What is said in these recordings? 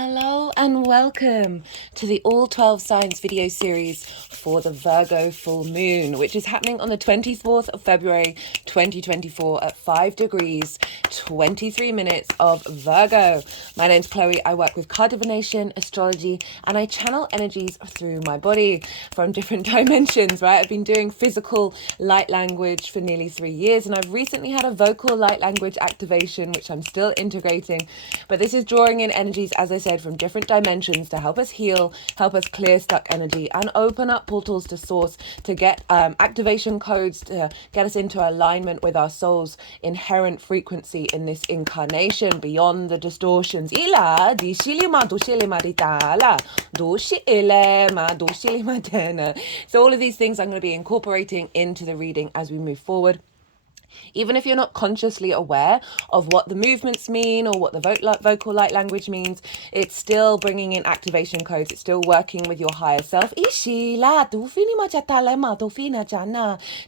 Hello and welcome to the All 12 Signs video series for the Virgo full moon, which is happening on the 24th of February 2024 at 5 degrees 23 minutes of Virgo. My name's Chloe. I work with card divination, astrology, and I channel energies through my body from different dimensions, right? I've been doing physical light language for nearly 3 years, and I've recently had a vocal light language activation, which I'm still integrating. But this is drawing in energies, as I said, from different dimensions to help us heal, help us clear stuck energy, and open up portals to source to get activation codes to get us into alignment with our soul's inherent frequency in this incarnation beyond the distortions. Ila di shilima do shilima di tala do shilema do shilima tena. So all of these things I'm going to be incorporating into the reading as we move forward. Even if you're not consciously aware of what the movements mean or what the vocal light language means, it's still bringing in activation codes. It's still working with your higher self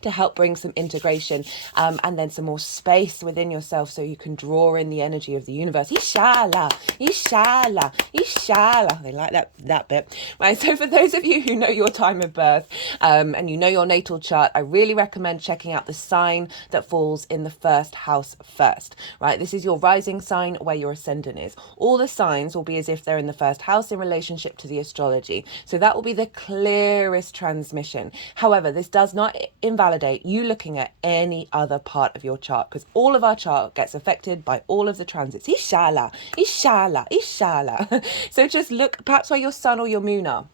to help bring some integration and then some more space within yourself so you can draw in the energy of the universe. Inshallah, inshallah, inshallah. They like that bit. Right, so for those of you who know your time of birth and you know your natal chart, I really recommend checking out the sign that falls in the first house first, right? This is your rising sign where your ascendant is. All the signs will be as if they're in the first house in relationship to the astrology. So that will be the clearest transmission. However, this does not invalidate you looking at any other part of your chart, because all of our chart gets affected by all of the transits. Inshallah, inshallah, inshallah. So just look perhaps where your sun or your moon are.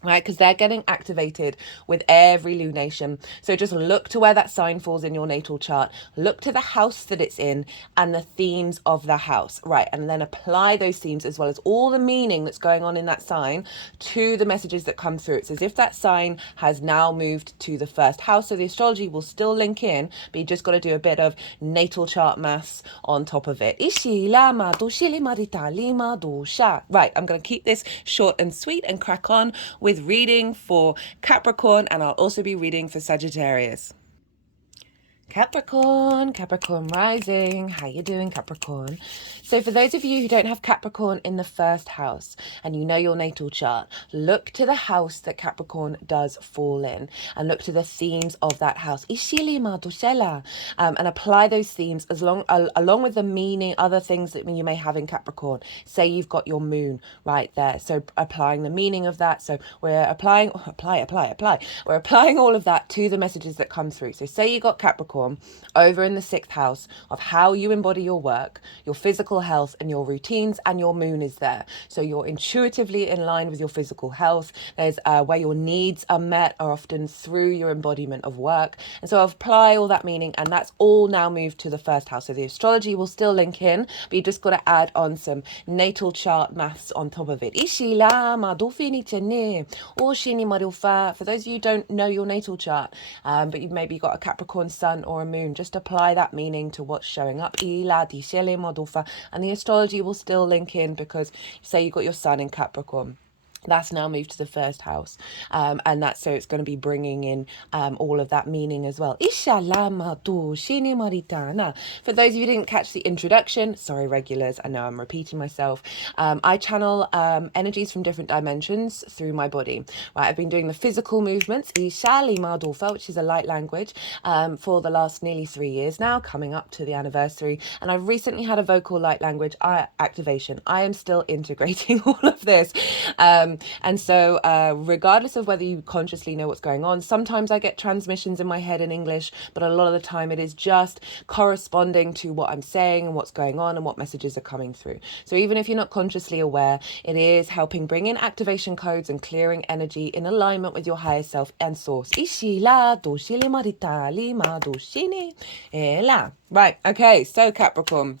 Right, because they're getting activated with every lunation. So just look to where that sign falls in your natal chart. Look to the house that it's in and the themes of the house, right? And then apply those themes as well as all the meaning that's going on in that sign to the messages that come through. It's as if that sign has now moved to the first house. So the astrology will still link in, but you just got to do a bit of natal chart maths on top of it. Right, I'm going to keep this short and sweet and crack on with reading for Capricorn, and I'll also be reading for Sagittarius. Capricorn rising. How you doing, Capricorn? So for those of you who don't have Capricorn in the first house and you know your natal chart, look to the house that Capricorn does fall in and look to the themes of that house. And apply those themes along with the meaning, other things that you may have in Capricorn. Say you've got your moon right there. So applying the meaning of that. So we're apply. We're applying all of that to the messages that come through. So say you got Capricorn over in the 6th house of how you embody your work, your physical health and your routines, and your moon is there. So you're intuitively in line with your physical health. There's where your needs are met are often through your embodiment of work. And so I'll apply all that meaning, and that's all now moved to the 1st house. So the astrology will still link in, but you just got to add on some natal chart maths on top of it. For those of you who don't know your natal chart, but you've maybe got a Capricorn sun or a moon, just apply that meaning to what's showing up. And the astrology will still link in, because say you got your sun in Capricorn, that's now moved to the 1st house, and that's so it's going to be bringing in all of that meaning as well. For those of you who didn't catch the introduction, sorry regulars, I know I'm repeating myself, I channel energies from different dimensions through my body, right? I've been doing the physical movements, which is a light language, for the last nearly 3 years now, coming up to the anniversary, and I've recently had a vocal light language activation. I am still integrating all of this, and so regardless of whether you consciously know what's going on, sometimes I get transmissions in my head in English, but a lot of the time it is just corresponding to what I'm saying and what's going on and what messages are coming through. So even if you're not consciously aware, it is helping bring in activation codes and clearing energy in alignment with your higher self and source. Right, okay, so Capricorn.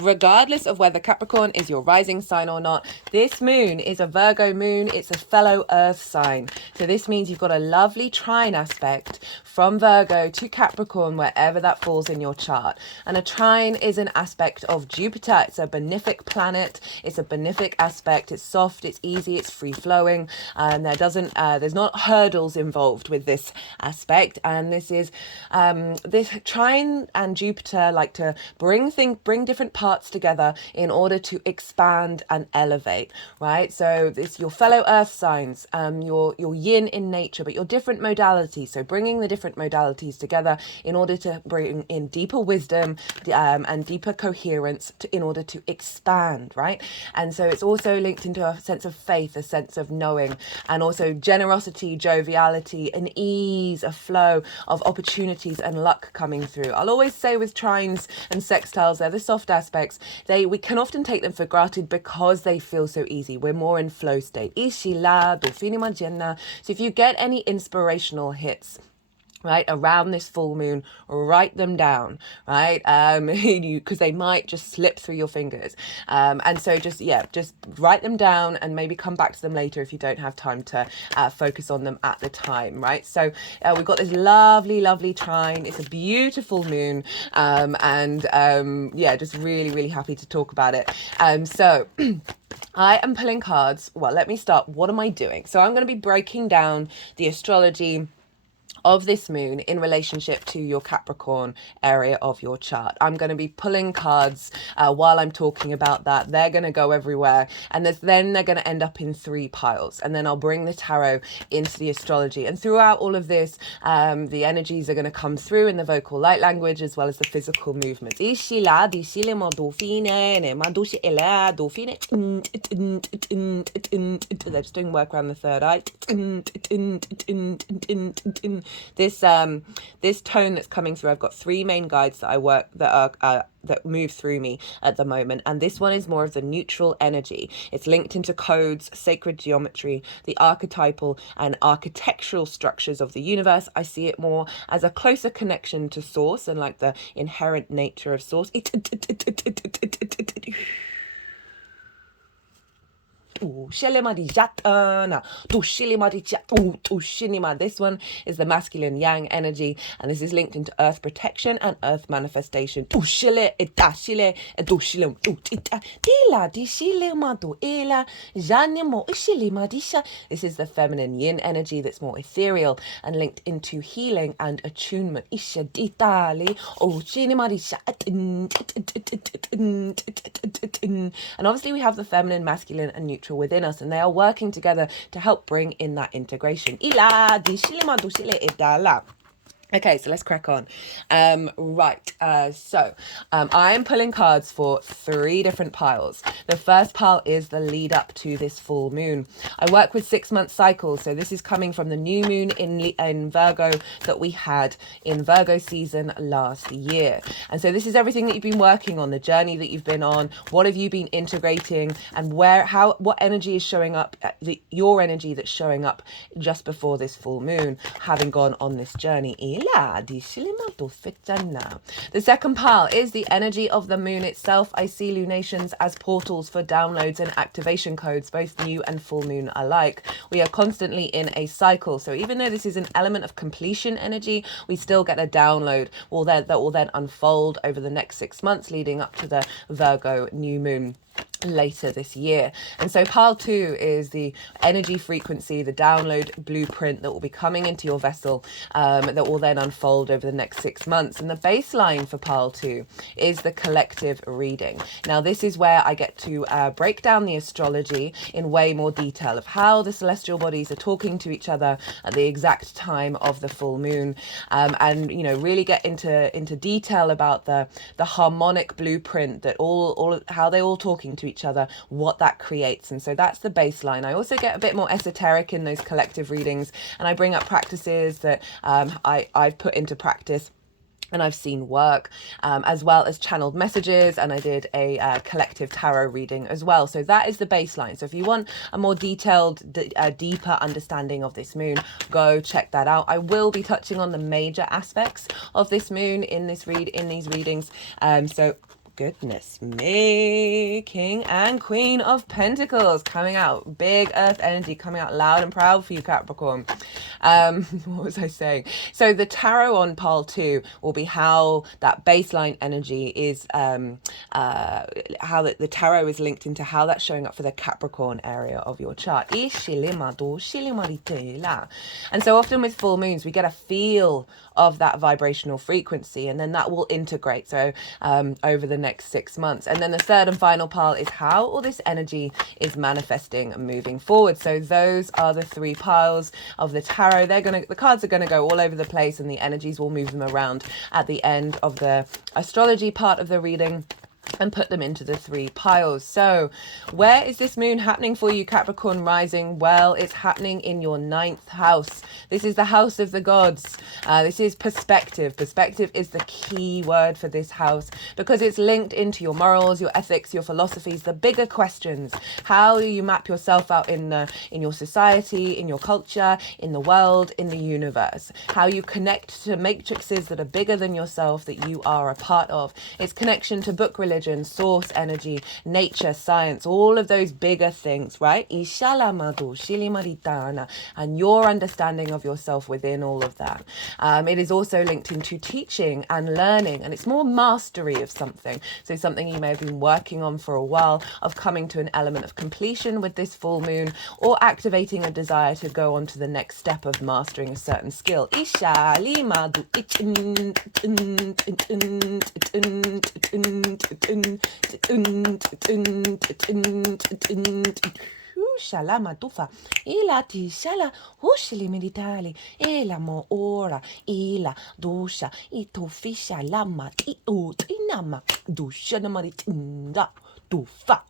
Regardless of whether Capricorn is your rising sign or not, this moon is a Virgo moon. It's a fellow earth sign. So this means you've got a lovely trine aspect from Virgo to Capricorn, wherever that falls in your chart. And a trine is an aspect of Jupiter. It's a benefic planet. It's a benefic aspect. It's soft, it's easy, it's free flowing. And there's not hurdles involved with this aspect. And this is, this trine and Jupiter like to bring different parts together in order to expand and elevate, right? So it's your fellow earth signs, your yin in nature, but your different modalities. So bringing the different modalities together in order to bring in deeper wisdom and deeper coherence in order to expand, right? And so it's also linked into a sense of faith, a sense of knowing, and also generosity, joviality, an ease, a flow of opportunities and luck coming through. I'll always say with trines and sextiles, they're the soft aspects. We can often take them for granted because they feel so easy. We're more in flow state. So if you get any inspirational hits, right, around this full moon, write them down, right? Because they might just slip through your fingers. And so just write them down and maybe come back to them later if you don't have time to focus on them at the time, right? So we've got this lovely, lovely trine. It's a beautiful moon. Just really, really happy to talk about it. So I am pulling cards. Well, let me start. What am I doing? So I'm going to be breaking down the astrology of this moon in relationship to your Capricorn area of your chart. I'm going to be pulling cards while I'm talking about that. They're going to go everywhere, and then they're going to end up in 3 piles, and then I'll bring the tarot into the astrology. And throughout all of this, the energies are going to come through in the vocal light language as well as the physical movements. They're just doing work around the third eye. This tone that's coming through, I've got 3 main guides that I work that move through me at the moment, and this one is more of the neutral energy. It's linked into codes, sacred geometry, the archetypal and architectural structures of the universe. I see it more as a closer connection to source and like the inherent nature of source. This one is the masculine yang energy, and this is linked into earth protection and earth manifestation. This is the feminine yin energy that's more ethereal and linked into healing and attunement. And obviously we have the feminine, masculine and neutral within us, and they are working together to help bring in that integration. Okay, so let's crack on. So I'm pulling cards for 3 different piles. The first pile is the lead up to this full moon. I work with 6-month cycles, so this is coming from the new moon in Virgo that we had in Virgo season last year. And so this is everything that you've been working on, the journey that you've been on, what have you been integrating, and what energy is showing up, your energy that's showing up just before this full moon, having gone on this journey. The second pile is the energy of the moon itself. I see lunations as portals for downloads and activation codes, both new and full moon alike. We are constantly in a cycle. So even though this is an element of completion energy, we still get a download that will then unfold over the next 6 months leading up to the Virgo new moon later this year. And so pile 2 is the energy frequency, the download blueprint that will be coming into your vessel that will then unfold over the next 6 months. And the baseline for pile 2 is the collective reading. Now this is where I get to break down the astrology in way more detail of how the celestial bodies are talking to each other at the exact time of the full moon, and really get into detail about the harmonic blueprint that all how they all talking to each other, what that creates. And so that's the baseline. I also get a bit more esoteric in those collective readings, and I bring up practices that I've put into practice and I've seen work, as well as channeled messages, and I did a collective tarot reading as well. So that is the baseline. So if you want a more detailed, deeper understanding of this moon, go check that out. I will be touching on the major aspects of this moon in these readings. So goodness me, King and Queen of Pentacles coming out, big earth energy coming out loud and proud for you, Capricorn. What was I saying? So the tarot on pile 2 will be how that baseline energy is, how the tarot is linked into how that's showing up for the Capricorn area of your chart. And so often with full moons, we get a feel of that vibrational frequency, and then that will integrate. So over the next 6 months. And then the third and final pile is how all this energy is manifesting and moving forward. So those are the 3 piles of the tarot. The cards are gonna go all over the place, and the energies will move them around at the end of the astrology part of the reading and put them into the 3 piles. So where is this moon happening for you, Capricorn rising? Well, it's happening in your 9th house. This is the house of the gods. This is perspective. Perspective is the key word for this house because it's linked into your morals, your ethics, your philosophies, the bigger questions. How do you map yourself out in your society, in your culture, in the world, in the universe? How you connect to matrices that are bigger than yourself, that you are a part of. It's connection to book religion, source energy, nature, science, all of those bigger things, right? And your understanding of yourself within all of that. It is also linked into teaching and learning, and it's more mastery of something. So something you may have been working on for a while, of coming to an element of completion with this full moon, or activating a desire to go on to the next step of mastering a certain skill. Shalama tufa ila tishala hushili meditali ela mo ora ila dusha itofisha lama tinama dusha namaritinda tufa.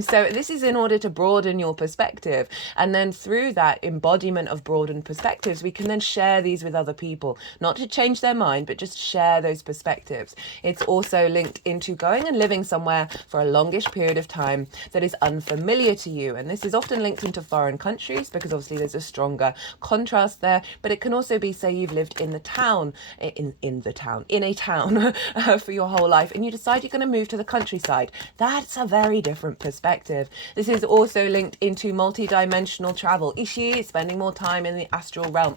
So this is in order to broaden your perspective, and then through that embodiment of broadened perspectives we can then share these with other people, not to change their mind but just share those perspectives. It's also linked into going and living somewhere for a longish period of time that is unfamiliar to you, and this is often linked into foreign countries because obviously there's a stronger contrast there, but it can also be, say you've lived in a town for your whole life and you decide you're going to move to the countryside. That's a very different perspective. This is also linked into multi-dimensional travel. Ishi, spending more time in the astral realm.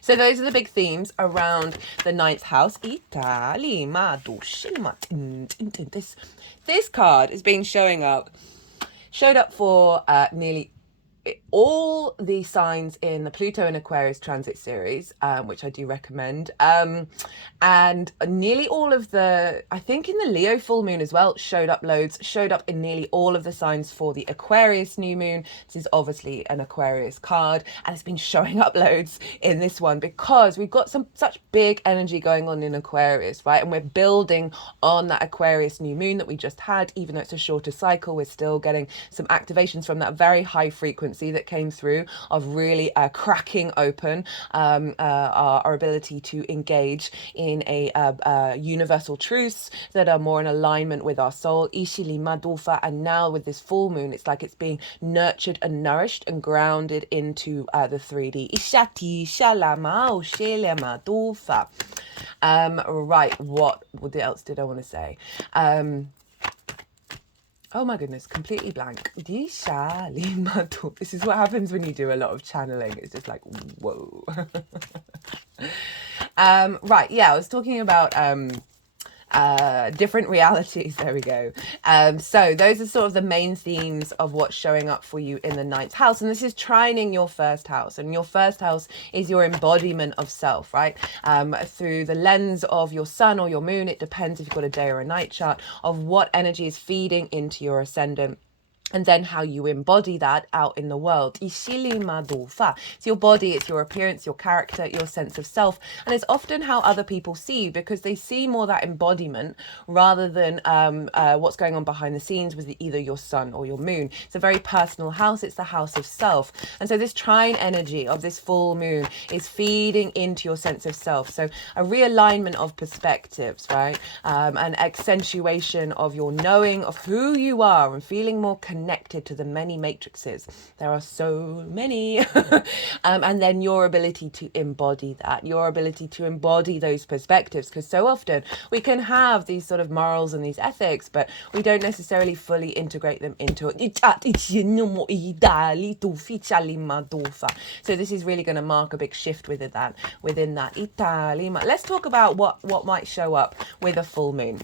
So those are the big themes around the 9th house. This card has been showed up for nearly all the signs in the Pluto and Aquarius transit series, which I do recommend, and nearly all of the, I think in the Leo full moon as well, showed up in nearly all of the signs for the Aquarius new moon. This is obviously an Aquarius card, and it's been showing up loads in this one because we've got such big energy going on in Aquarius, right? And we're building on that Aquarius new moon that we just had. Even though it's a shorter cycle, we're still getting some activations from that very high frequency that came through of really cracking open our ability to engage in a universal truths that are more in alignment with our soul. Ishili Madufa, and now with this full moon, it's like it's being nurtured and nourished and grounded into the 3D. Ishati Shalama Shele Madufa. Right, what else did I want to say? Oh my goodness, completely blank. This is what happens when you do a lot of channeling. It's just like, whoa. Right, yeah, I was talking about different realities. There we go. So those are sort of the main themes of what's showing up for you in the 9th house, and this is trining your 1st house, and your 1st house is your embodiment of self, right? Through the lens of your sun or your moon, it depends if you've got a day or a night chart, of what energy is feeding into your ascendant, and then how you embody that out in the world. It's your body, it's your appearance, your character, your sense of self. And it's often how other people see you, because they see more that embodiment rather than what's going on behind the scenes with either your sun or your moon. It's a very personal house. It's the house of self. And so this trine energy of this full moon is feeding into your sense of self. So a realignment of perspectives, right? An accentuation of your knowing of who you are and feeling more connected to the many matrices. There are so many. And then your ability to embody that, your ability to embody those perspectives, because so often we can have these sort of morals and these ethics, but we don't necessarily fully integrate them into it. So this is really going to mark a big shift within that. Let's talk about what might show up with a full moon.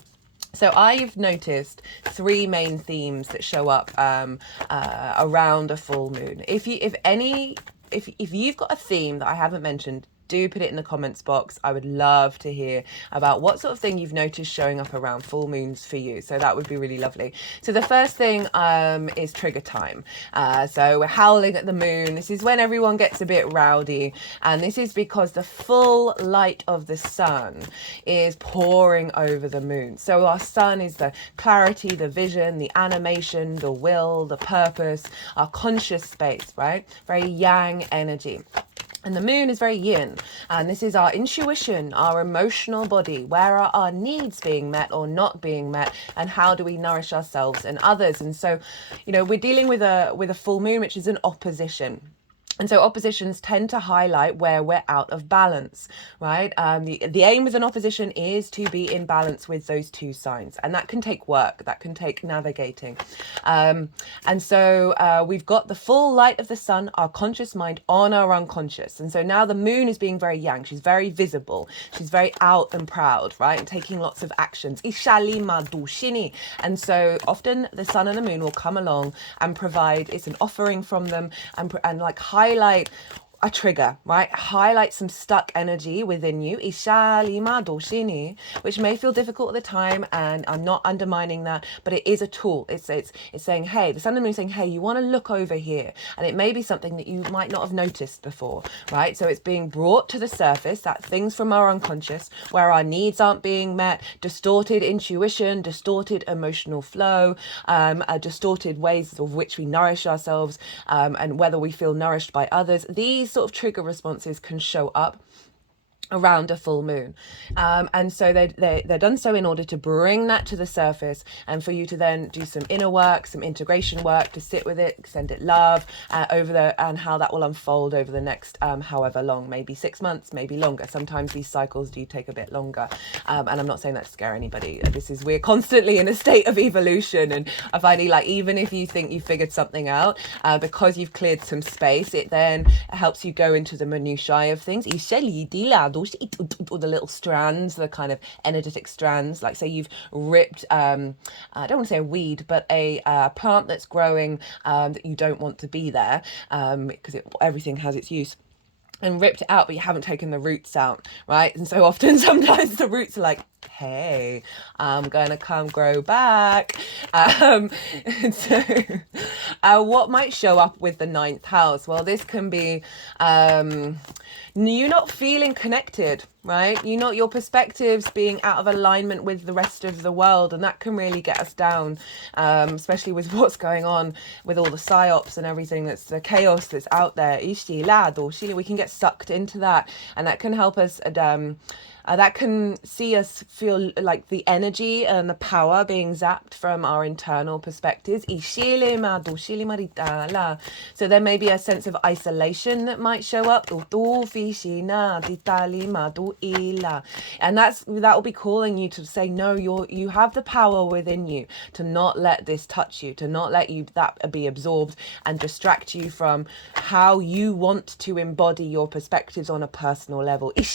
So I've noticed three main themes that show up around a full moon. If you've got a theme that I haven't mentioned, do put it in the comments box. I would love to hear about what sort of thing you've noticed showing up around full moons for you. So that would be really lovely. So the first thing is trigger time. So we're howling at the moon. This is when everyone gets a bit rowdy. And this is because the full light of the sun is pouring over the moon. So our sun is the clarity, the vision, the animation, the will, the purpose, our conscious space, right? Very yang energy. And the moon is very yin, and this is our intuition, our emotional body. Where are our needs being met or not being met, and how do we nourish ourselves and others? And so, we're dealing with a full moon, which is an opposition. And so oppositions tend to highlight where we're out of balance, right? The aim with an opposition is to be in balance with those two signs. And that can take work, that can take navigating. And so we've got the full light of the sun, our conscious mind on our unconscious. And so now the moon is being very yang. She's very visible. She's very out and proud, right? And taking lots of actions. And so often the sun and the moon will come along and provide, it's an offering from them and like highlight a trigger, right? Highlight some stuck energy within you, which may feel difficult at the time, and I'm not undermining that, but it is a tool. It's saying, hey, the sun and the moon is saying, hey, you want to look over here, and it may be something that you might not have noticed before, right? So it's being brought to the surface, that things from our unconscious where our needs aren't being met, distorted intuition, distorted emotional flow, distorted ways of which we nourish ourselves, and whether we feel nourished by others. These sort of trigger responses can show up around a full moon, and so they're done so in order to bring that to the surface, and for you to then do some inner work, some integration work, to sit with it, send it love and how that will unfold over the next however long, maybe 6 months, maybe longer. Sometimes these cycles do take a bit longer, and I'm not saying that to scare anybody. We're constantly in a state of evolution, and I find like even if you think you figured something out, because you've cleared some space, it then helps you go into the minutiae of things. Or the little strands, the kind of energetic strands, like say you've ripped I don't want to say a weed, but a plant that's growing that you don't want to be there, because everything has its use, and ripped it out, but you haven't taken the roots out, right? And so often sometimes the roots are like, hey, I'm gonna come grow back. And so what might show up with the 9th house? Well, this can be you not feeling connected, right? Your perspectives being out of alignment with the rest of the world, and that can really get us down, especially with what's going on with all the psyops and everything, that's the chaos that's out there. We can get sucked into that, and that can help us that can see us feel like the energy and the power being zapped from our internal perspectives. So there may be a sense of isolation that might show up. And that will be calling you to say, no, you have the power within you to not let this touch you, to not let that be absorbed and distract you from how you want to embody your perspectives on a personal level. It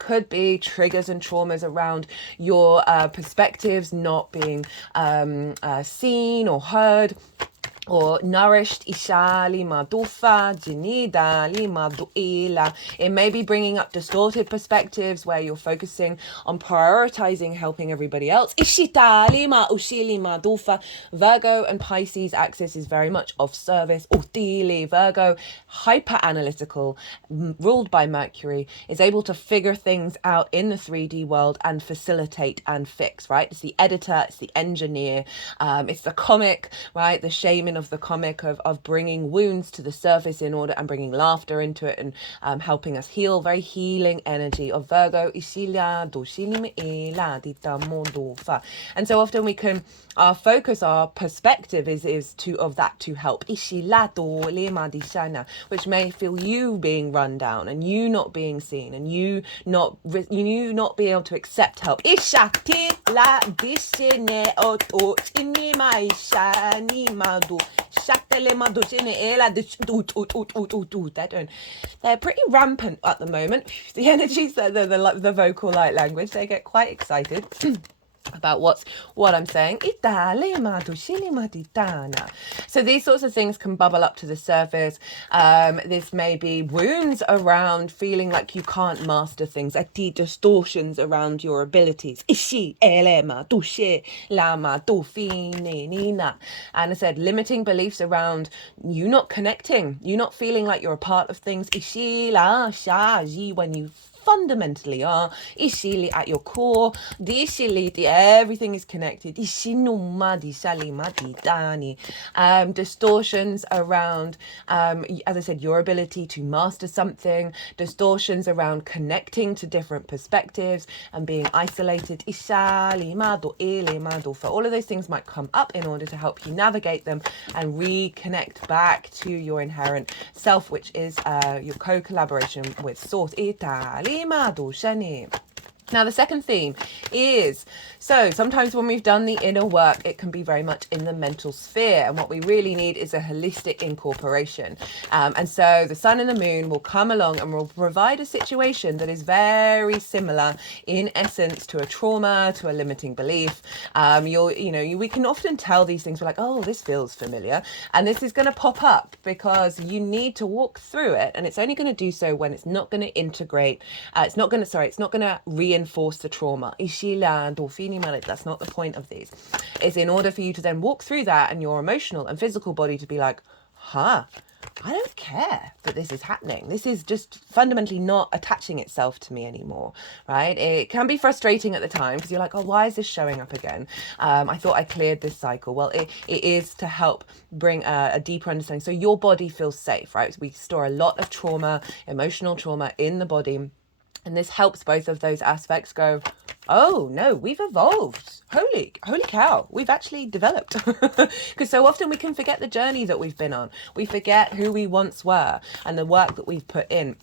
could be triggers and traumas around your perspectives not being seen or heard or nourished. It may be bringing up distorted perspectives where you're focusing on prioritizing helping everybody else. Virgo and Pisces axis is very much of service. Virgo, hyper analytical, ruled by Mercury, is able to figure things out in the 3D world and facilitate and fix, right? It's the editor, it's the engineer, it's the comic, right? The shaman of the comic of bringing wounds to the surface in order and bringing laughter into it and helping us heal. Very healing energy of Virgo. And so often we can, our focus, our perspective is to help, which may feel you being run down and you not being seen and you not being able to accept help. They're pretty rampant at the moment. The energies, the vocal light language, they get quite excited about what I'm saying. So these sorts of things can bubble up to the surface. This may be wounds around feeling like you can't master things, distortions around your abilities. And I said limiting beliefs around you not connecting, you not feeling like you're a part of things. When you fundamentally are ishili at your core, everything is connected. Distortions around as I said, your ability to master something, distortions around connecting to different perspectives and being isolated. For all of those things might come up in order to help you navigate them and reconnect back to your inherent self, which is your co-collaboration with source. Now, the second theme is, so sometimes when we've done the inner work, it can be very much in the mental sphere. And what we really need is a holistic incorporation. And so the sun and the moon will come along and will provide a situation that is very similar in essence to a trauma, to a limiting belief. We can often tell these things. We're like, oh, this feels familiar. And this is going to pop up because you need to walk through it. And it's only going to do so when it's not going to integrate. It's not going to reinforce the trauma. That's not the point of these. It's in order for you to then walk through that and your emotional and physical body to be like, I don't care that this is happening. This is just fundamentally not attaching itself to me anymore, right? It can be frustrating at the time because you're like, oh, why is this showing up again? I thought I cleared this cycle. Well, it is to help bring a deeper understanding. So your body feels safe, right? We store a lot of trauma, emotional trauma in the body. And this helps both of those aspects go, oh no, we've evolved. Holy cow, we've actually developed. Because so often we can forget the journey that we've been on. We forget who we once were and the work that we've put in.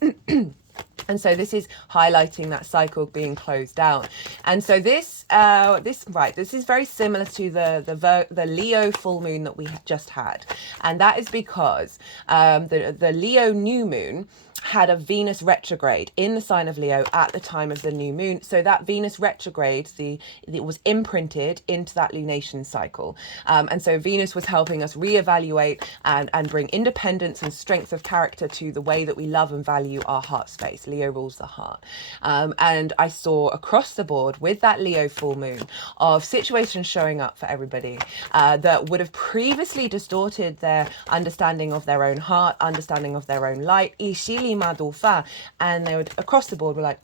And so this is highlighting that cycle being closed down. And so this is very similar to the Leo full moon that we just had. And that is because the Leo new moon had a Venus retrograde in the sign of Leo at the time of the new moon. So that Venus retrograde, it was imprinted into that lunation cycle. And so Venus was helping us reevaluate and bring independence and strength of character to the way that we love and value our heart space. Leo rules the heart. And I saw across the board with that Leo full moon of situations showing up for everybody that would have previously distorted their understanding of their own heart, understanding of their own light. And they would across the board were like,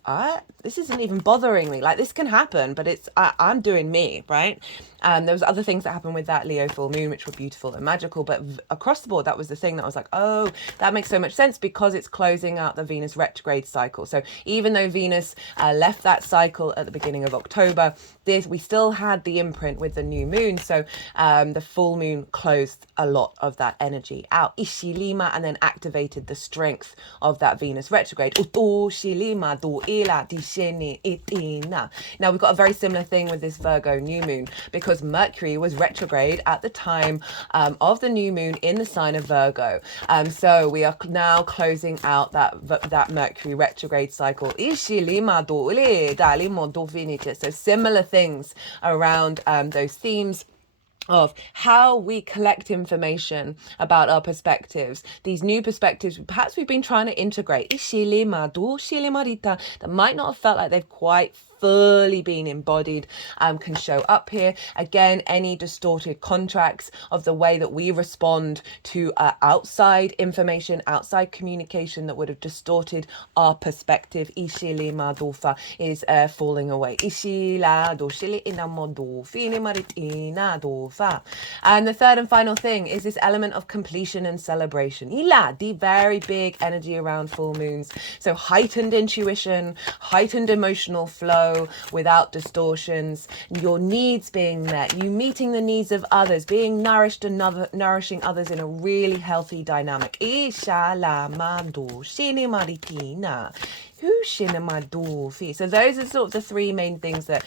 this isn't even bothering me. Like, this can happen, but I'm doing me, right? There was other things that happened with that Leo full moon, which were beautiful and magical. But across the board, that was the thing that I was like, oh, that makes so much sense because it's closing out the Venus retrograde cycle. So even though Venus left that cycle at the beginning of October, we still had the imprint with the new moon. So the full moon closed a lot of that energy out. Ishilima, and then activated the strength of that Venus retrograde. Now we've got a very similar thing with this Virgo new moon because Mercury was retrograde at the time of the new moon in the sign of Virgo. So we are now closing out that Mercury retrograde cycle. So similar things around those themes of how we collect information about our perspectives, these new perspectives perhaps we've been trying to integrate that might not have felt like they've quite fully been embodied, can show up here. Again, any distorted contracts of the way that we respond to outside information, outside communication that would have distorted our perspective is falling away. And the third and final thing is this element of completion and celebration. The very big energy around full moons. So heightened intuition, heightened emotional flow, flow without distortions, your needs being met, you meeting the needs of others, being nourished and nourishing others in a really healthy dynamic. So those are sort of the three main things that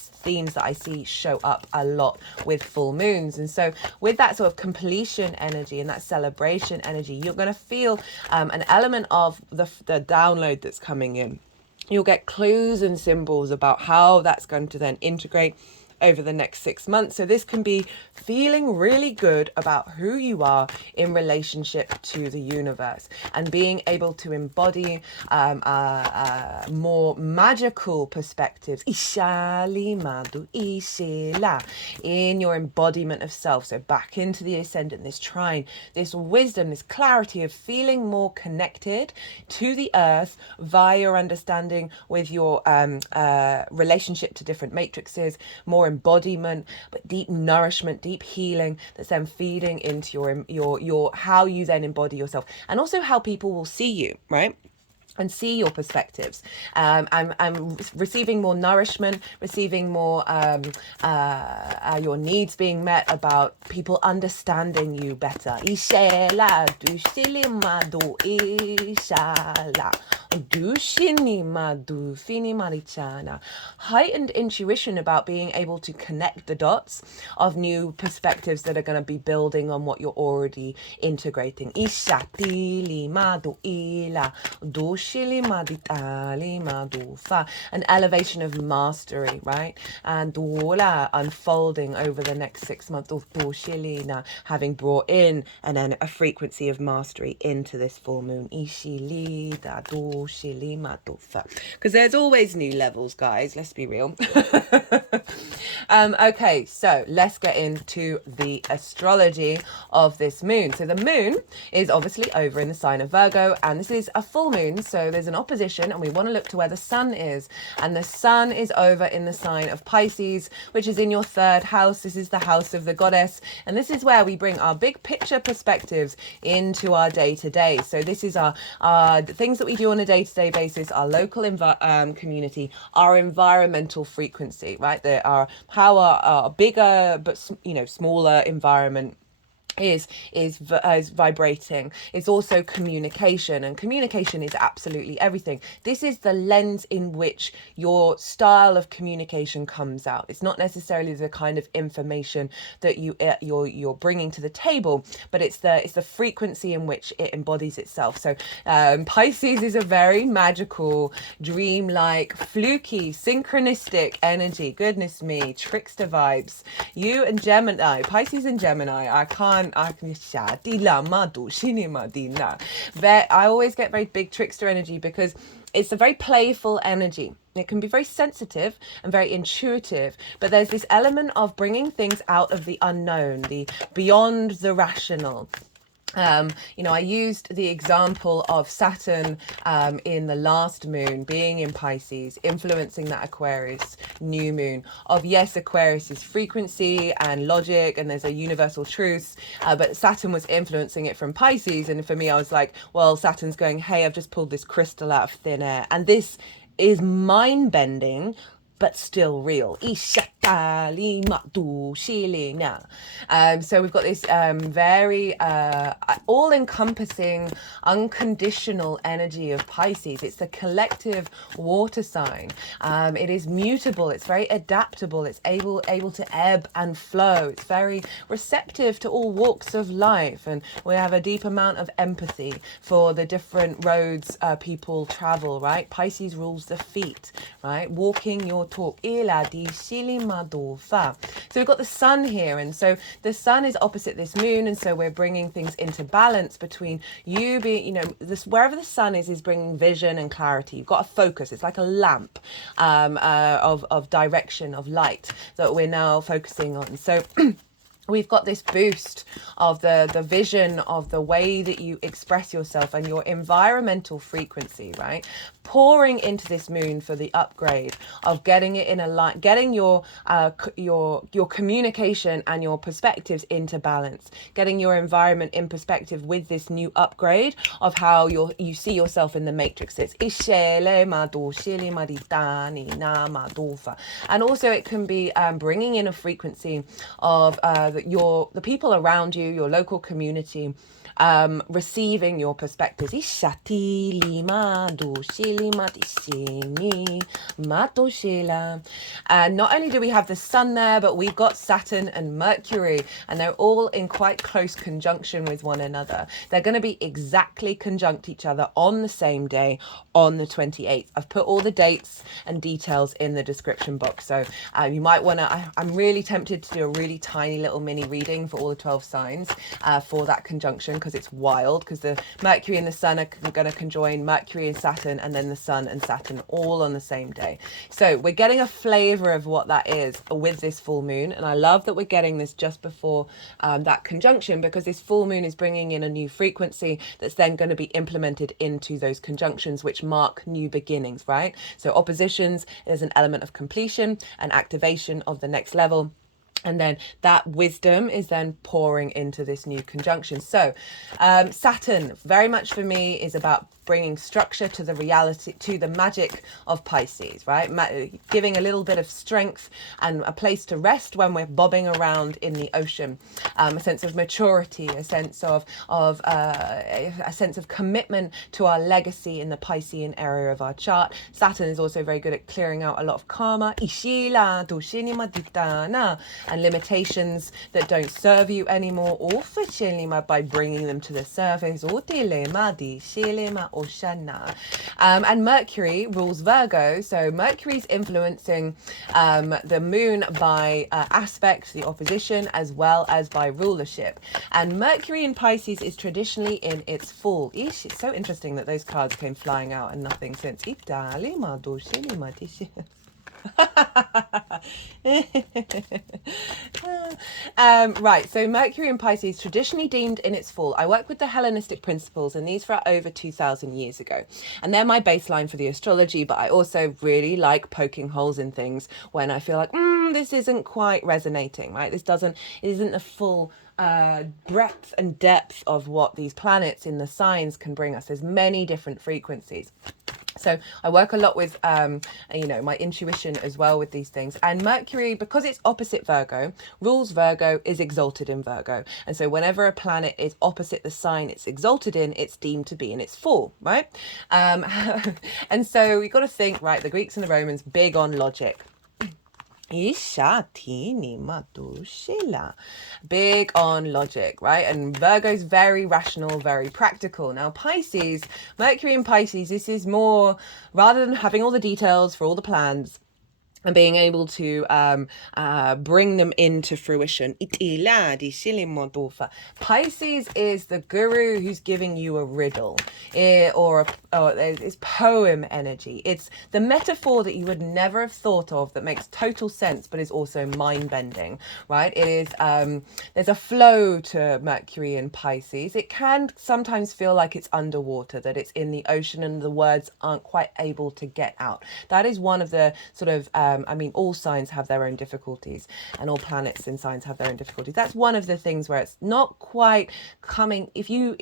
themes that I see show up a lot with full moons. And so with that sort of completion energy and that celebration energy, you're going to feel an element of the download that's coming in. You'll get clues and symbols about how that's going to then integrate over the next 6 months. So this can be feeling really good about who you are in relationship to the universe and being able to embody more magical perspectives in your embodiment of self. So back into the Ascendant, this trine, this wisdom, this clarity of feeling more connected to the earth via your understanding with your relationship to different matrices, more embodiment, but deep nourishment, deep healing that's then feeding into your how you then embody yourself, and also how people will see you, right? And see your perspectives. I'm receiving more nourishment, receiving more your needs being met, about people understanding you better. Heightened intuition about being able to connect the dots of new perspectives that are going to be building on what you're already integrating. An elevation of mastery, right? And unfolding over the next 6 months, having brought in and then a frequency of mastery into this full moon. Because there's always new levels, guys, let's be real. Okay, so let's get into the astrology of this moon. So the moon is obviously over in the sign of Virgo, and this is a full moon, so there's an opposition, and we want to look to where the sun is, and the sun is over in the sign of Pisces, which is in your 3rd house. This is the house of the goddess, and this is where we bring our big picture perspectives into our day-to-day. So this is our things that we do on a day-to-day basis, our local community, our environmental frequency, right? How our bigger but smaller environment is vibrating. It's also communication, and communication is absolutely everything. This is the lens in which your style of communication comes out. It's not necessarily the kind of information that you're bringing to the table, but it's the frequency in which it embodies itself. So Pisces is a very magical, dreamlike, fluky, synchronistic energy. Goodness me, trickster vibes. You and Gemini, Pisces and Gemini, I always get very big trickster energy because it's a very playful energy. It can be very sensitive and very intuitive, but there's this element of bringing things out of the unknown, the beyond the rational. I used the example of Saturn in the last moon being in Pisces, influencing that Aquarius new moon of, yes, Aquarius is frequency and logic, and there's a universal truth, but Saturn was influencing it from Pisces. And for me, I was like, well, Saturn's going, hey, I've just pulled this crystal out of thin air, and this is mind-bending but still real. So we've got this very all-encompassing, unconditional energy of Pisces. It's the collective water sign. It is mutable. It's very adaptable. It's able to ebb and flow. It's very receptive to all walks of life, and we have a deep amount of empathy for the different roads people travel, right? Pisces rules the feet, right? Walking your talk. So we've got the sun here, and so the sun is opposite this moon, and so we're bringing things into balance between you being, wherever the sun is bringing vision and clarity. You've got a focus. It's like a lamp of direction, of light that we're now focusing on. So we've got this boost of the vision of the way that you express yourself and your environmental frequency, right? Pouring into this moon for the upgrade of getting it in a line, getting your communication and your perspectives into balance, getting your environment in perspective with this new upgrade of how you see yourself in the matrix. It's and also it can be bringing in a frequency of the people around you, your local community, receiving your perspectives. And not only do we have the sun there, but we've got Saturn and Mercury, and they're all in quite close conjunction with one another. They're going to be exactly conjunct each other on the same day, on the 28th. I've put all the dates and details in the description box, so you might want to, I'm really tempted to do a really tiny little mini reading for all the 12 signs for that conjunction, because it's wild, because the Mercury and the sun are going to conjoin, Mercury and Saturn, and then the sun and Saturn all on the same day. So we're getting a flavor of what that is with this full moon, and I love that we're getting this just before that conjunction, because this full moon is bringing in a new frequency that's then going to be implemented into those conjunctions, which mark new beginnings, right? So oppositions, there's an element of completion and activation of the next level. And then that wisdom is then pouring into this new conjunction. So Saturn, very much for me, is about bringing structure to the reality, to the magic of Pisces, right? Giving a little bit of strength and a place to rest when we're bobbing around in the ocean. A sense of maturity, a sense of commitment to our legacy in the Piscean area of our chart. Saturn is also very good at clearing out a lot of karma, and limitations that don't serve you anymore, or by bringing them to the surface. And Mercury rules Virgo, so Mercury's influencing the moon by aspect, the opposition, as well as by rulership. And Mercury in Pisces is traditionally in its full. It's so interesting that those cards came flying out and nothing since. Right, so Mercury in Pisces, traditionally deemed in its full. I work with the Hellenistic principles, and these are over 2,000 years ago. And they're my baseline for the astrology, but I also really like poking holes in things when I feel like, this isn't quite resonating, right? It isn't the full breadth and depth of what these planets in the signs can bring us. There's many different frequencies. So I work a lot with, my intuition as well with these things. And Mercury, because it's opposite Virgo, rules Virgo, is exalted in Virgo. And so whenever a planet is opposite the sign it's exalted in, it's deemed to be in its full, right? And so we got to think, right, the Greeks and the Romans, big on logic. Big on logic, right? And Virgo's very rational, very practical. Now Pisces, Mercury in Pisces, this is more, rather than having all the details for all the plans and being able to bring them into fruition. Pisces is the guru who's giving you a riddle, or it's poem energy. It's the metaphor that you would never have thought of that makes total sense, but is also mind-bending, right? It is, there's a flow to Mercury in Pisces. It can sometimes feel like it's underwater, that it's in the ocean and the words aren't quite able to get out. That is one of the sort of, all signs have their own difficulties, and all planets and signs have their own difficulties. That's one of the things where it's not quite coming. If you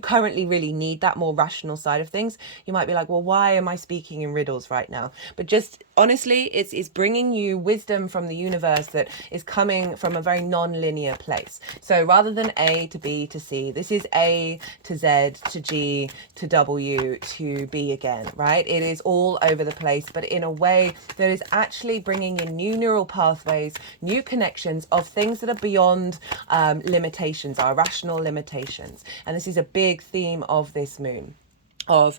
currently really need that more rational side of things, you might be like, well, why am I speaking in riddles right now? But just honestly, it's bringing you wisdom from the universe that is coming from a very non-linear place. So rather than A to B to C, this is A to Z to G to W to B again, right? It is all over the place, but in a way that is actually bringing in new neural pathways, new connections of things that are beyond limitations, our rational limitations. And this is a big theme of this moon. of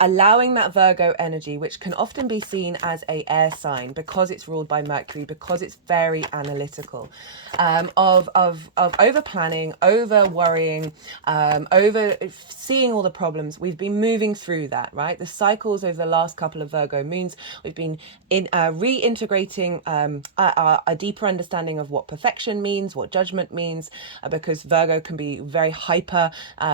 allowing that Virgo energy, which can often be seen as a air sign because it's ruled by Mercury, because it's very analytical, of over planning, over worrying, over seeing all the problems. We've been moving through that, right? The cycles over the last couple of Virgo moons, we've been reintegrating a deeper understanding of what perfection means, what judgment means, because Virgo can be very hyper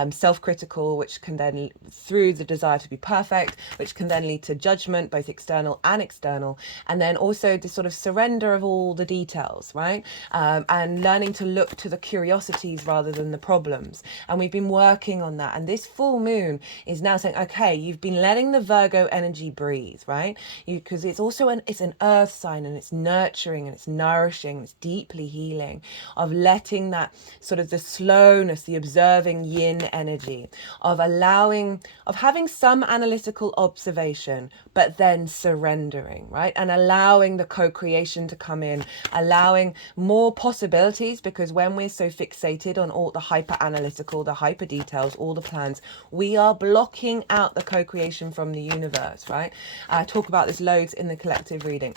self-critical, which can then, through the desire to be perfect, which can then lead to judgment, both external and external, and then also the sort of surrender of all the details, right? And learning to look to the curiosities rather than the problems. And we've been working on that. And this full moon is now saying, okay, you've been letting the Virgo energy breathe, right? Because it's also it's an earth sign, and it's nurturing and it's nourishing, and it's deeply healing, of letting that sort of the slowness, the observing yin energy, of allowing, of having some analytical observation, but then surrendering, right? And allowing the co-creation to come in, allowing more possibilities, because when we're so fixated on all the hyper analytical, the hyper details, all the plans, we are blocking out the co-creation from the universe, right? I talk about this loads in the collective reading.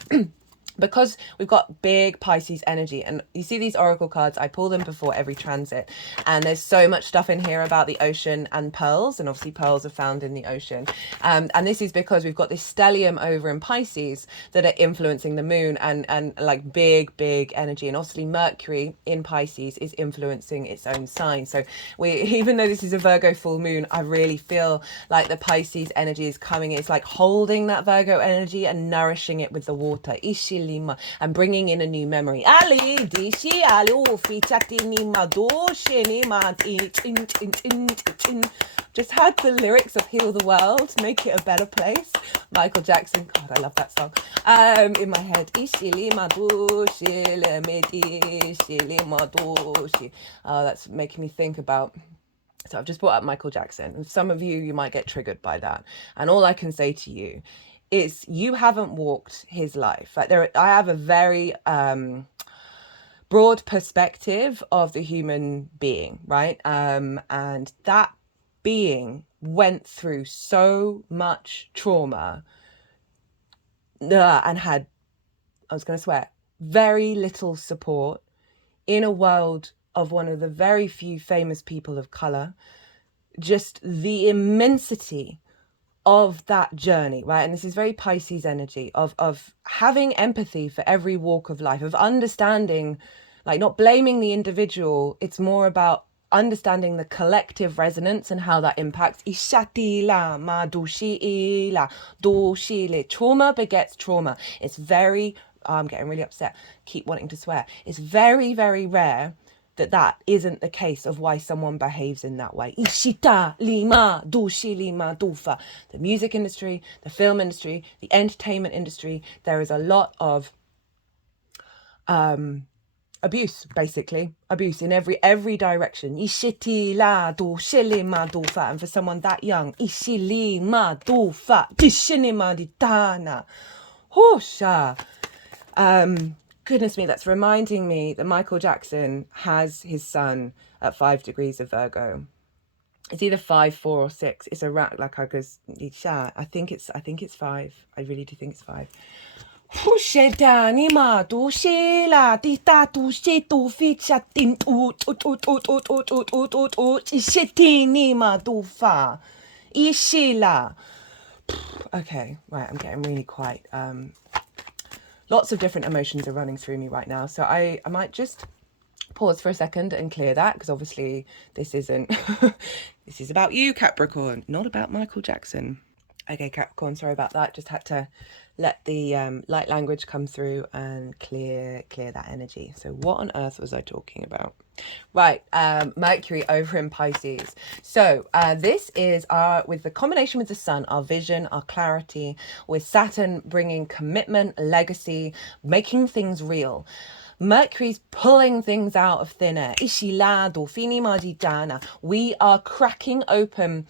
Because we've got big Pisces energy, and you see these oracle cards, I pull them before every transit, and there's so much stuff in here about the ocean and pearls, and obviously pearls are found in the ocean, and this is because we've got this stellium over in Pisces that are influencing the moon, and like big energy, and obviously Mercury in Pisces is influencing its own sign. So even though this is a Virgo full moon, I really feel like the Pisces energy is coming, it's like holding that Virgo energy and nourishing it with the water, and bringing in a new memory. Just had the lyrics of Heal the World, Make It a Better Place, Michael Jackson. God, I love that song. In my head. Oh, that's making me think about. So I've just brought up Michael Jackson, and some of you might get triggered by that. And all I can say to you is, you haven't walked his life. Like, I have a very broad perspective of the human being, right? And that being went through so much trauma and had, I was going to swear, very little support in a world of one of the very few famous people of color. Just the immensity of that journey, right? And this is very Pisces energy of having empathy for every walk of life, of understanding, like, not blaming the individual. It's more about understanding the collective resonance and how that impacts. Trauma begets trauma. It's very, I'm getting really upset, keep wanting to swear. It's very, very rare that isn't the case of why someone behaves in that way. The music industry, the film industry, the entertainment industry, there is a lot of abuse, basically. Abuse in every direction. And for someone that young, goodness me, that's reminding me that Michael Jackson has his son at 5 degrees of Virgo. It's either 5, 4, or 6. It's a rat, like I think it's 5. I really do think it's 5. Okay, right, I'm getting really quite lots of different emotions are running through me right now, so I might just pause for a second and clear that, because obviously this isn't this is about you, Capricorn, not about Michael Jackson. Okay, Capricorn, sorry about that. Just had to let the light language come through and clear that energy. So what on earth was I talking about? Right, Mercury over in Pisces. So this is with the combination with the Sun, our vision, our clarity, with Saturn bringing commitment, legacy, making things real. Mercury's pulling things out of thin air. We are cracking open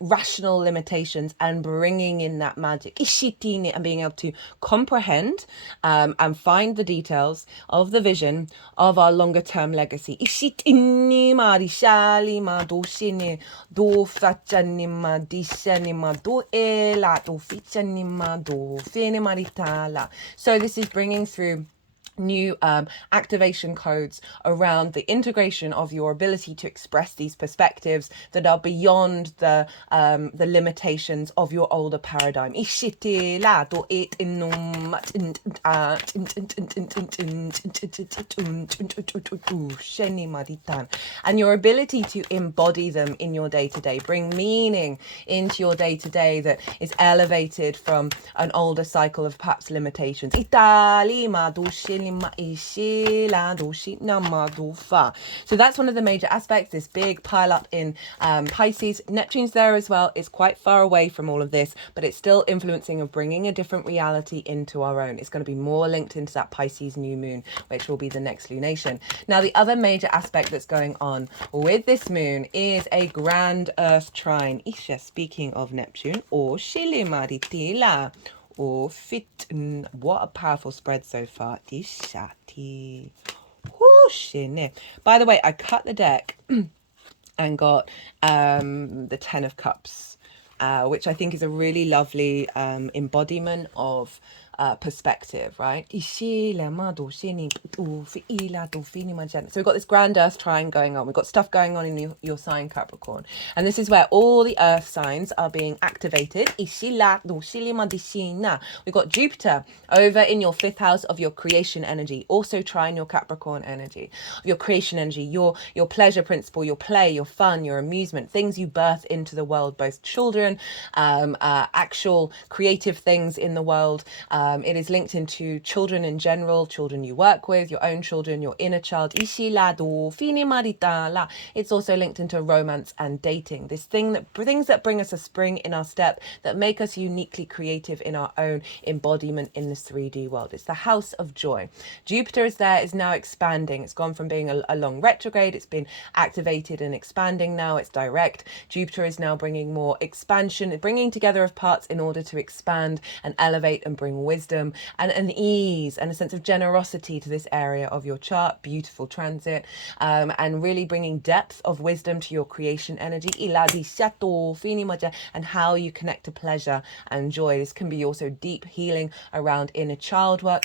rational limitations and bringing in that magic, ishitini, and being able to comprehend and find the details of the vision of our longer term legacy. Ishitini marishali ma do shini do fachani ma dishani ma do ela do fichani ma do fini maritala. So this is bringing through new activation codes around the integration of your ability to express these perspectives that are beyond the limitations of your older paradigm. And your ability to embody them in your day-to-day, bring meaning into your day-to-day that is elevated from an older cycle of perhaps limitations. So that's one of the major aspects, this big pile up in Pisces. Neptune's there as well. It's quite far away from all of this, but it's still influencing of bringing a different reality into our own. It's going to be more linked into that Pisces new moon, which will be the next lunation. Now, the other major aspect that's going on with this moon is a grand Earth trine. Isha, speaking of Neptune, or Shili Maritila. Or fit. What a powerful spread so far. Ishati. By the way, I cut the deck and got the 10 of Cups, which I think is a really lovely embodiment of perspective, right? So we've got this grand Earth trine going on. We've got stuff going on in your sign, Capricorn. And this is where all the Earth signs are being activated. We've got Jupiter over in your 5th house of your creation energy, also trine your Capricorn energy, your creation energy, your pleasure principle, your play, your fun, your amusement, things you birth into the world, both children, actual creative things in the world. It is linked into children in general, children you work with, your own children, your inner child. It's also linked into romance and dating. This things that bring us a spring in our step, that make us uniquely creative in our own embodiment in this 3D world. It's the house of joy. Jupiter is there, is now expanding. It's gone from being a long retrograde. It's been activated and expanding now. It's direct. Jupiter is now bringing more expansion, bringing together of parts in order to expand and elevate and bring wisdom and an ease and a sense of generosity to this area of your chart. Beautiful transit, and really bringing depth of wisdom to your creation energy and how you connect to pleasure and joy. This can be also deep healing around inner child work,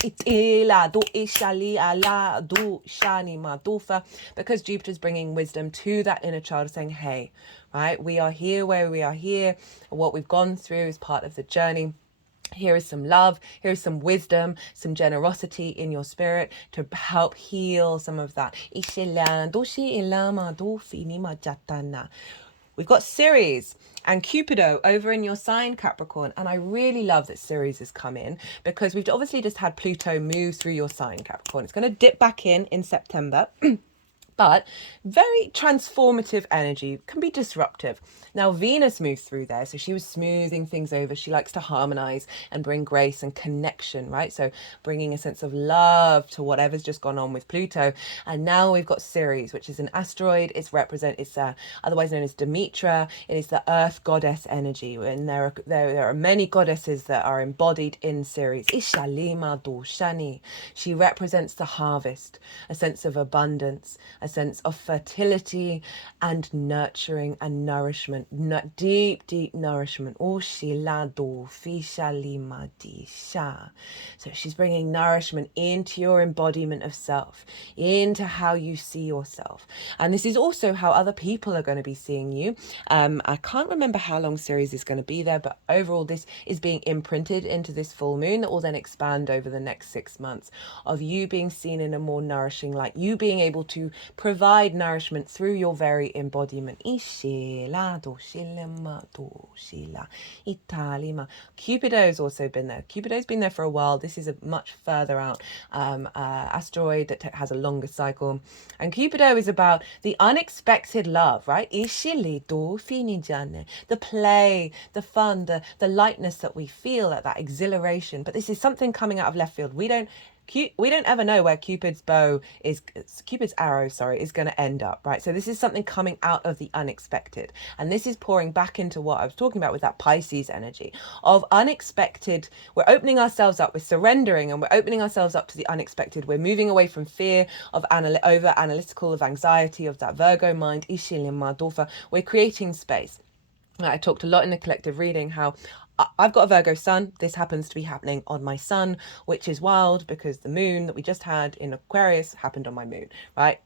because Jupiter's bringing wisdom to that inner child, saying, hey, right, we are here where we are here. What we've gone through is part of the journey. Here is some love, here is some wisdom, some generosity in your spirit to help heal some of that. We've got Ceres and Cupido over in your sign, Capricorn. And I really love that Ceres has come in, because we've obviously just had Pluto move through your sign, Capricorn. It's going to dip back in September. But very transformative energy, can be disruptive. Now, Venus moved through there, so she was smoothing things over. She likes to harmonize and bring grace and connection, right? So bringing a sense of love to whatever's just gone on with Pluto. And now we've got Ceres, which is an asteroid. It's otherwise known as Demetra. It is the earth goddess energy. And there are many goddesses that are embodied in Ceres. Ishalima Doshani. She represents the harvest, a sense of abundance, a sense of fertility and nurturing and nourishment, deep nourishment. So she's bringing nourishment into your embodiment of self, into how you see yourself. And this is also how other people are going to be seeing you. I can't remember how long Ceres is going to be there, but overall this is being imprinted into this full moon that will then expand over the next 6 months, of you being seen in a more nourishing light, you being able to provide nourishment through your very embodiment. Cupido's also been there. Cupido's been there for a while. This is a much further out asteroid that has a longer cycle. And Cupido is about the unexpected love, right? The play, the fun, the lightness that we feel, that exhilaration. But this is something coming out of left field. We don't we don't ever know where Cupid's arrow, is going to end up, right? So this is something coming out of the unexpected. And this is pouring back into what I was talking about with that Pisces energy of unexpected. We're opening ourselves up, we're surrendering, and we're opening ourselves up to the unexpected. We're moving away from fear, of over analytical, of anxiety, of that Virgo mind. We're creating space. I talked a lot in the collective reading how I've got a Virgo sun. This happens to be happening on my sun, which is wild because the moon that we just had in Aquarius happened on my moon, right?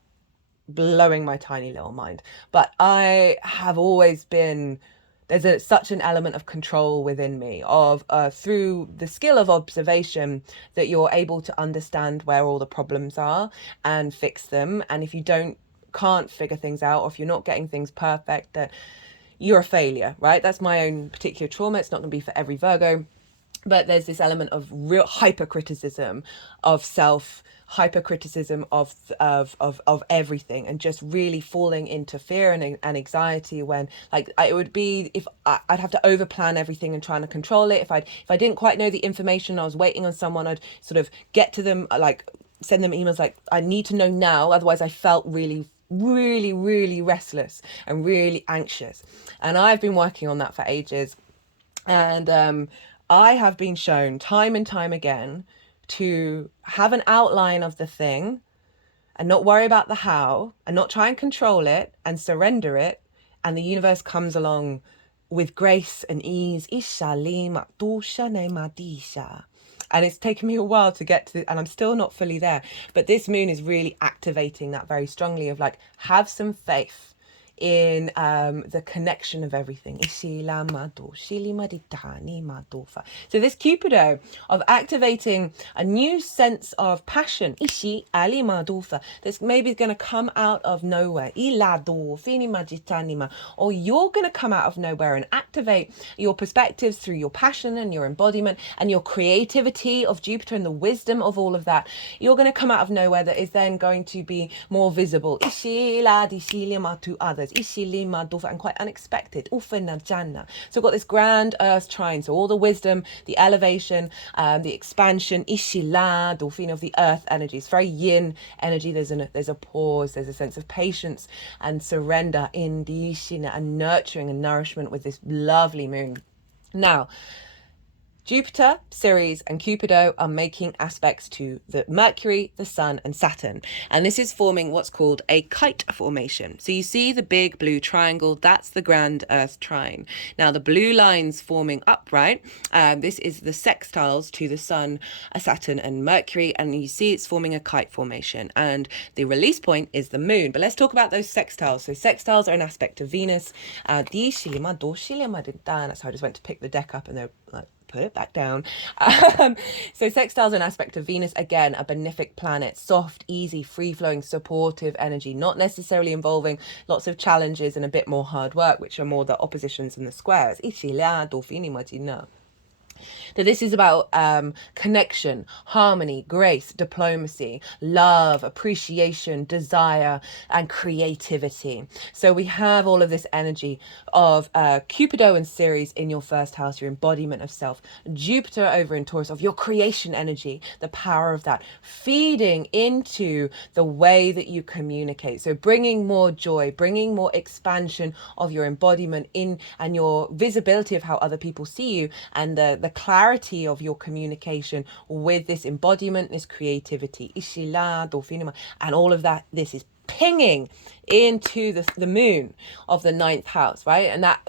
Blowing my tiny little mind. But I have always been, there's such an element of control within me of through the skill of observation that you're able to understand where all the problems are and fix them. And if you can't figure things out, or if you're not getting things perfect, that you're a failure, right? That's my own particular trauma. It's not going to be for every Virgo, but there's this element of real hypercriticism of self, hypercriticism of everything, and just really falling into fear and anxiety when, like, it would be if I'd have to overplan everything and trying to control it. If I didn't quite know the information, I was waiting on someone, I'd sort of get to them, like send them emails like, I need to know now, otherwise I felt really restless and really anxious. And I've been working on that for ages, and I have been shown time and time again to have an outline of the thing and not worry about the how and not try and control it and surrender it, and the universe comes along with grace and ease. And it's taken me a while to get to, and I'm still not fully there. But this moon is really activating that very strongly of like, have some faith in the connection of everything. So this Cupido of activating a new sense of passion, that's maybe going to come out of nowhere, or you're going to come out of nowhere and activate your perspectives through your passion and your embodiment and your creativity of Jupiter and the wisdom of all of that. You're going to come out of nowhere that is then going to be more visible to others, and quite unexpected. So we've got this grand earth trine, so all the wisdom, the elevation, the expansion, of the earth energy. It's very yin energy. There's a pause, there's a sense of patience and surrender in the and nurturing and nourishment with this lovely moon. Now, Jupiter, Ceres, and Cupido are making aspects to the Mercury, the Sun, and Saturn. And this is forming what's called a kite formation. So you see the big blue triangle, that's the grand Earth trine. Now the blue lines forming upright, this is the sextiles to the Sun, Saturn, and Mercury. And you see it's forming a kite formation. And the release point is the moon. But let's talk about those sextiles. So sextiles are an aspect of Venus. That's how I just went to pick the deck up and they're like, put it back down. So sextiles are an aspect of Venus, again, a benefic planet, soft, easy, free-flowing, supportive energy, not necessarily involving lots of challenges and a bit more hard work, which are more the oppositions and the squares. That this is about connection, harmony, grace, diplomacy, love, appreciation, desire, and creativity. So we have all of this energy of Cupido and Ceres in your first house, your embodiment of self. Jupiter over in Taurus, of your creation energy, the power of that, feeding into the way that you communicate. So bringing more joy, bringing more expansion of your embodiment in, and your visibility of how other people see you, and the clarity of your communication with this embodiment, this creativity, and all of that. This is pinging into the moon of the 9th house, right? And that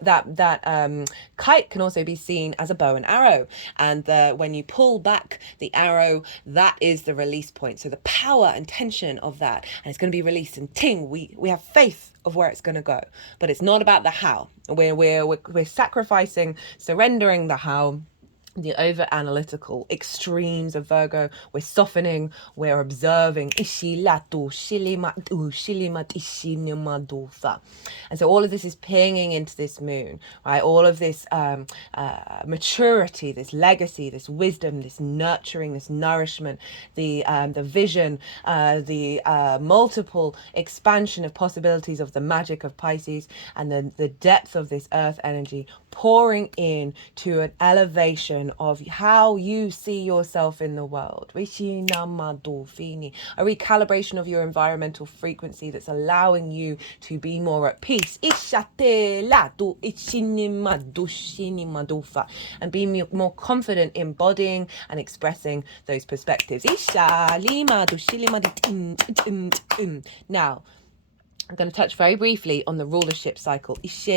kite can also be seen as a bow and arrow, and when you pull back the arrow, that is the release point. So the power and tension of that, and it's going to be released, and ting, we have faith of where it's going to go, but it's not about the how. We're sacrificing, surrendering the how, the over analytical extremes of Virgo. We're softening, we're observing. And so all of this is pinging into this moon, right? All of this maturity, this legacy, this wisdom, this nurturing, this nourishment, the vision, the multiple expansion of possibilities of the magic of Pisces, and then the depth of this earth energy pouring in to an elevation of how you see yourself in the world. A recalibration of your environmental frequency that's allowing you to be more at peace. And be more confident embodying and expressing those perspectives. Now, I'm going to touch very briefly on the rulership cycle. So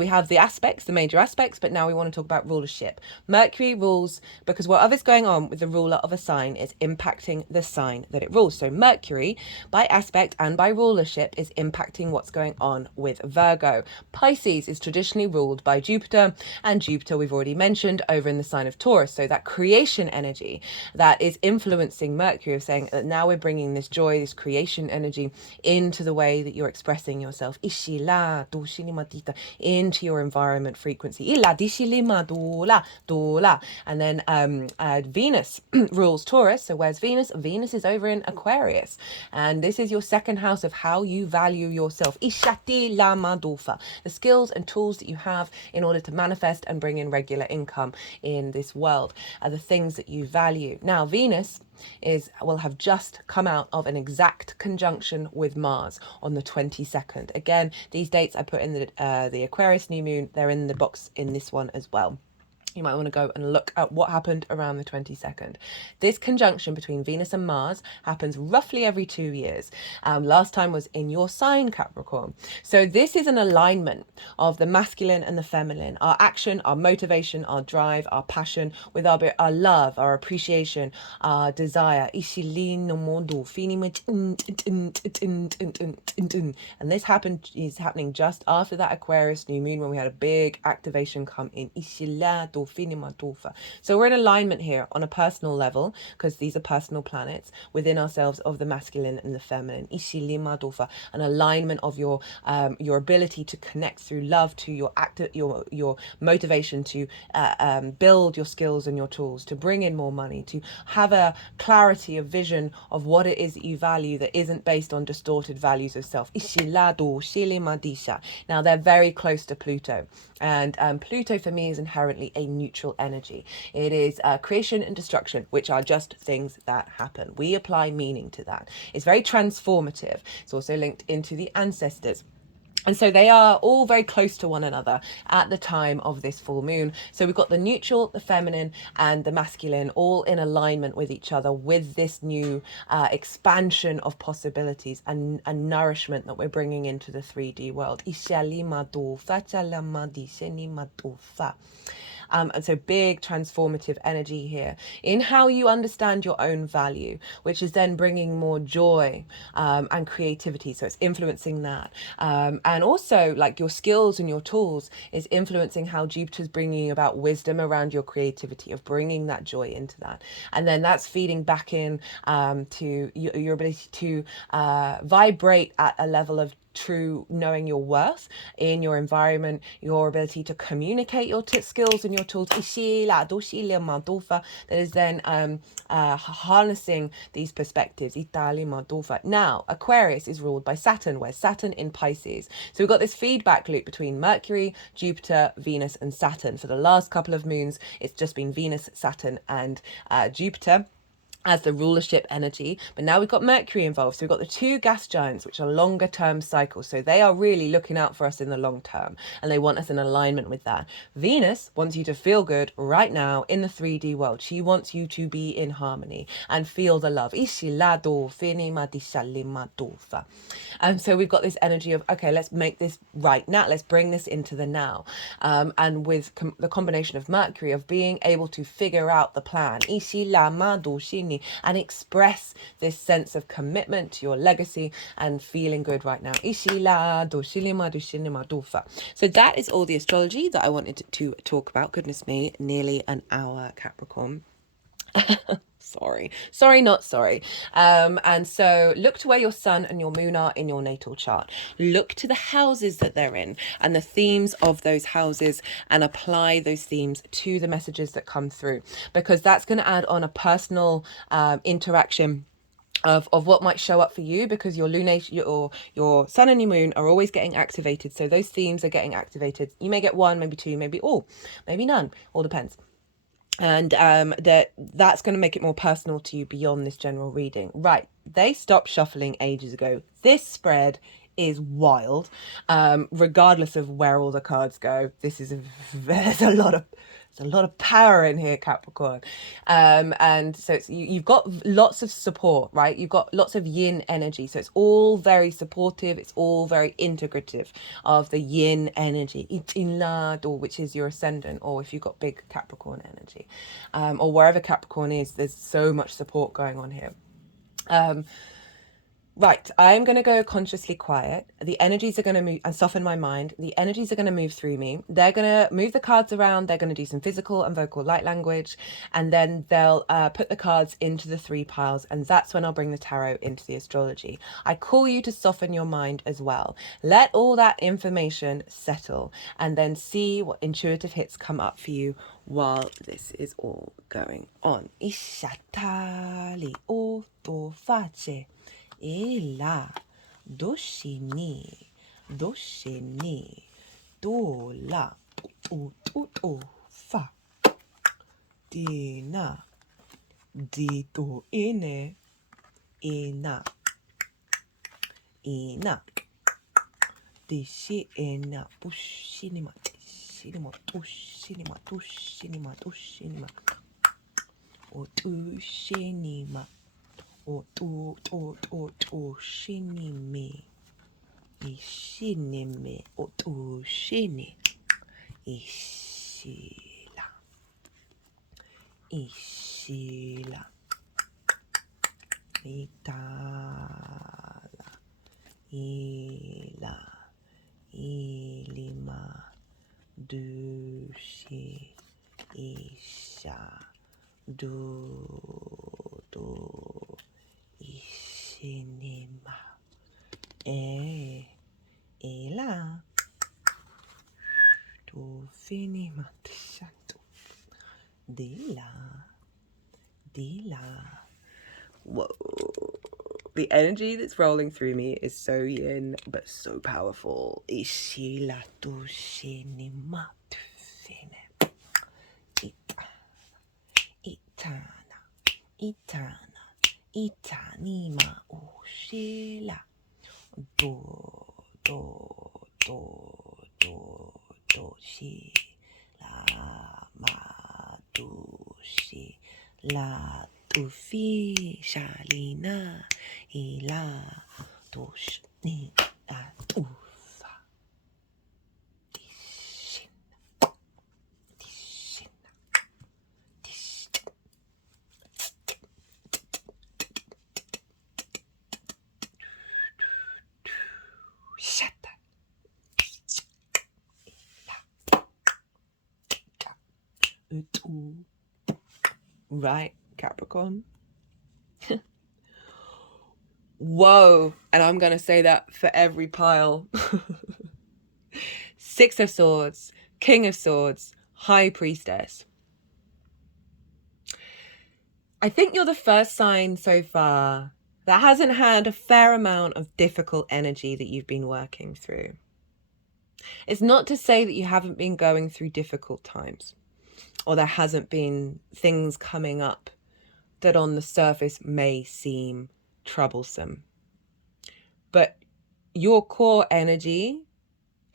we have the aspects, the major aspects, but now we want to talk about rulership. Mercury rules because whatever's going on with the ruler of a sign is impacting the sign that it rules. So Mercury, by aspect and by rulership, is impacting what's going on with Virgo. Pisces is traditionally ruled by Jupiter, and Jupiter we've already mentioned over in the sign of Taurus. So that creation energy that is influencing Mercury, of saying that now we're bringing this joy, this creation energy into the way that you're expressing yourself, into your environment frequency. And then Venus rules Taurus. So where's Venus? Venus is over in Aquarius, and this is your second house of how you value yourself. The skills and tools that you have in order to manifest and bring in regular income in this world are the things that you value. Now Venus will have just come out of an exact conjunction with Mars on the 22nd. Again, these dates I put in the Aquarius new moon. They're in the box in this one as well. You might want to go and look at what happened around the 22nd. This conjunction between Venus and Mars happens roughly every 2 years. Last time was in your sign, Capricorn. So this is an alignment of the masculine and the feminine, our action, our motivation, our drive, our passion, with our love, our appreciation, our desire. And this is happening just after that Aquarius new moon, when we had a big activation come in. So we're in alignment here on a personal level, because these are personal planets within ourselves, of the masculine and the feminine. An alignment of your ability to connect through love to your motivation to build your skills and your tools, to bring in more money, to have a clarity of vision of what it is that you value that isn't based on distorted values of self. Now they're very close to Pluto, and Pluto for me is inherently a neutral energy. It is creation and destruction, which are just things that happen. We apply meaning to that. It's very transformative. It's also linked into the ancestors. And so they are all very close to one another at the time of this full moon. So we've got the neutral, the feminine, and the masculine all in alignment with each other, with this new expansion of possibilities and nourishment that we're bringing into the 3D world. And so big transformative energy here in how you understand your own value, which is then bringing more joy and creativity. So it's influencing that. And also, like, your skills and your tools is influencing how Jupiter's bringing about wisdom around your creativity, of bringing that joy into that. And then that's feeding back in to your ability to vibrate at a level of true knowing your worth in your environment, your ability to communicate your skills and your tools, that is then harnessing these perspectives. Now Aquarius is ruled by Saturn, where Saturn in Pisces. So we've got this feedback loop between Mercury, Jupiter, Venus and Saturn. For the last couple of moons, it's just been Venus, Saturn and Jupiter as the rulership energy. But now we've got Mercury involved. So we've got the two gas giants, which are longer term cycles. So they are really looking out for us in the long term, and they want us in alignment with that. Venus wants you to feel good right now in the 3D world. She wants you to be in harmony and feel the love. And so we've got this energy of, okay, let's make this right now. Let's bring this into the now. And with the combination of Mercury, of being able to figure out the plan. And express this sense of commitment to your legacy and feeling good right now. So that is all the astrology that I wanted to talk about. Goodness me, nearly an hour, Capricorn. Sorry, not sorry. And so look to where your sun and your moon are in your natal chart. Look to the houses that they're in and the themes of those houses, and apply those themes to the messages that come through, because that's going to add on a personal interaction of what might show up for you, because your lunation, your sun and your moon are always getting activated. So those themes are getting activated. You may get one, maybe two, maybe all, maybe none, all depends. And that's going to make it more personal to you beyond this general reading. Right, they stopped shuffling ages ago. This spread is wild, regardless of where all the cards go. There's a lot of power in here, Capricorn. And so you've got lots of support, right? You've got lots of yin energy. So it's all very supportive. It's all very integrative of the yin energy, which is your ascendant, or if you've got big Capricorn energy, or wherever Capricorn is, there's so much support going on here. Right, I'm going to go consciously quiet. The energies are going to move and soften my mind. The energies are going to move through me. They're going to move the cards around. They're going to do some physical and vocal light language. And then they'll put the cards into the 3 piles. And that's when I'll bring the tarot into the astrology. I call you to soften your mind as well. Let all that information settle and then see what intuitive hits come up for you while this is all going on. Ishatali oto face. Ela, doshi ni, do la, fa, di na, di to ine, ina, di shi ina, pushinima, shinima, tushinima, o tushinima. O shinime, ishinime, o tu shini, ishila, itala, ilima, dushi, isha, Ishinima, ela, tu finima, tishantu, dila. Whoa. The energy that's rolling through me is so yin, but so powerful. Ishila tu shinima, tu fine, itana. Itanima ushila do shi la ma do shi la tu fi shalina ila do shni la tu fa dishin right, Capricorn. Whoa. And I'm going to say that for every pile. 6 of Swords, King of Swords, High Priestess. I think you're the first sign so far that hasn't had a fair amount of difficult energy that you've been working through. It's not to say that you haven't been going through difficult times, or there hasn't been things coming up that on the surface may seem troublesome. But your core energy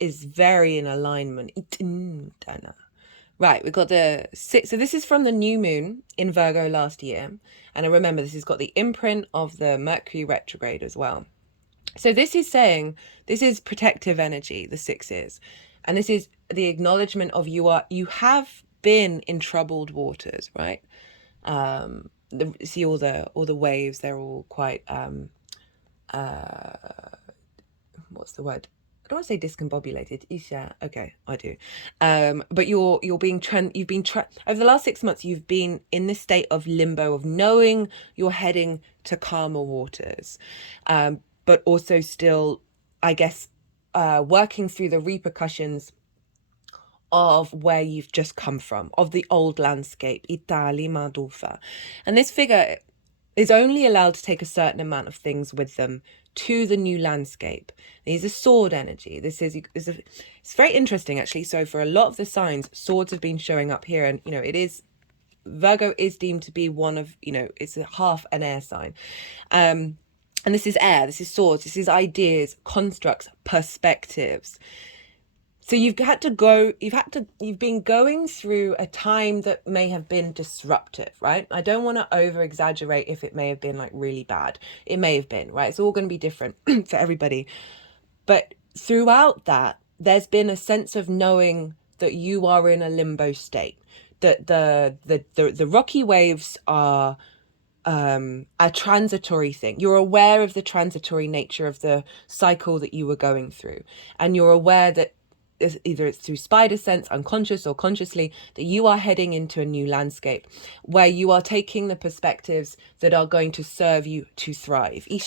is very in alignment. Right, we've got the 6. So this is from the new moon in Virgo last year. And I remember this has got the imprint of the Mercury retrograde as well. So this is saying, this is protective energy, the 6 is. And this is the acknowledgement of you have been in troubled waters, right? See all the waves, they're all quite what's the word? I don't want to say discombobulated. Isha, okay, I do. But you've been over the last 6 months, you've been in this state of limbo of knowing you're heading to calmer waters, but also still, I guess, working through the repercussions of where you've just come from, of the old landscape, Itali Madufa. And this figure, is only allowed to take a certain amount of things with them to the new landscape. These are sword energy. It's very interesting, actually. So for a lot of the signs, swords have been showing up here, and it is, Virgo is deemed to be one of, it's a half an air sign. And this is air, this is swords, this is ideas, constructs, perspectives. So you've been going through a time that may have been disruptive, right? I don't want to over exaggerate if it may have been like really bad. It may have been, right? It's all going to be different for everybody. But throughout that, there's been a sense of knowing that you are in a limbo state, that the rocky waves are a transitory thing. You're aware of the transitory nature of the cycle that you were going through, and you're aware that either it's through spider sense, unconscious or consciously, that you are heading into a new landscape where you are taking the perspectives that are going to serve you to thrive. And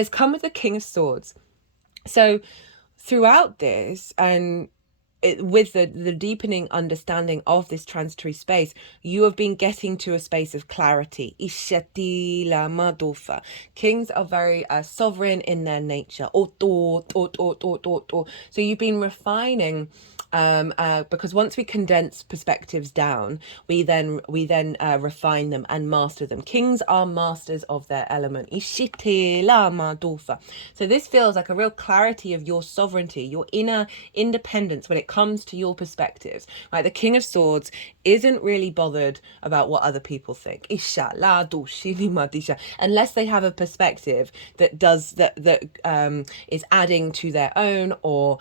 it's come with the King of Swords. So throughout this, and with the deepening understanding of this transitory space, you have been getting to a space of clarity. Kings are very sovereign in their nature. So you've been refining, because once we condense perspectives down, we then refine them and master them. Kings are masters of their element. So this feels like a real clarity of your sovereignty, your inner independence when it comes to your perspectives. Right, the King of Swords isn't really bothered about what other people think, unless they have a perspective that is adding to their own, or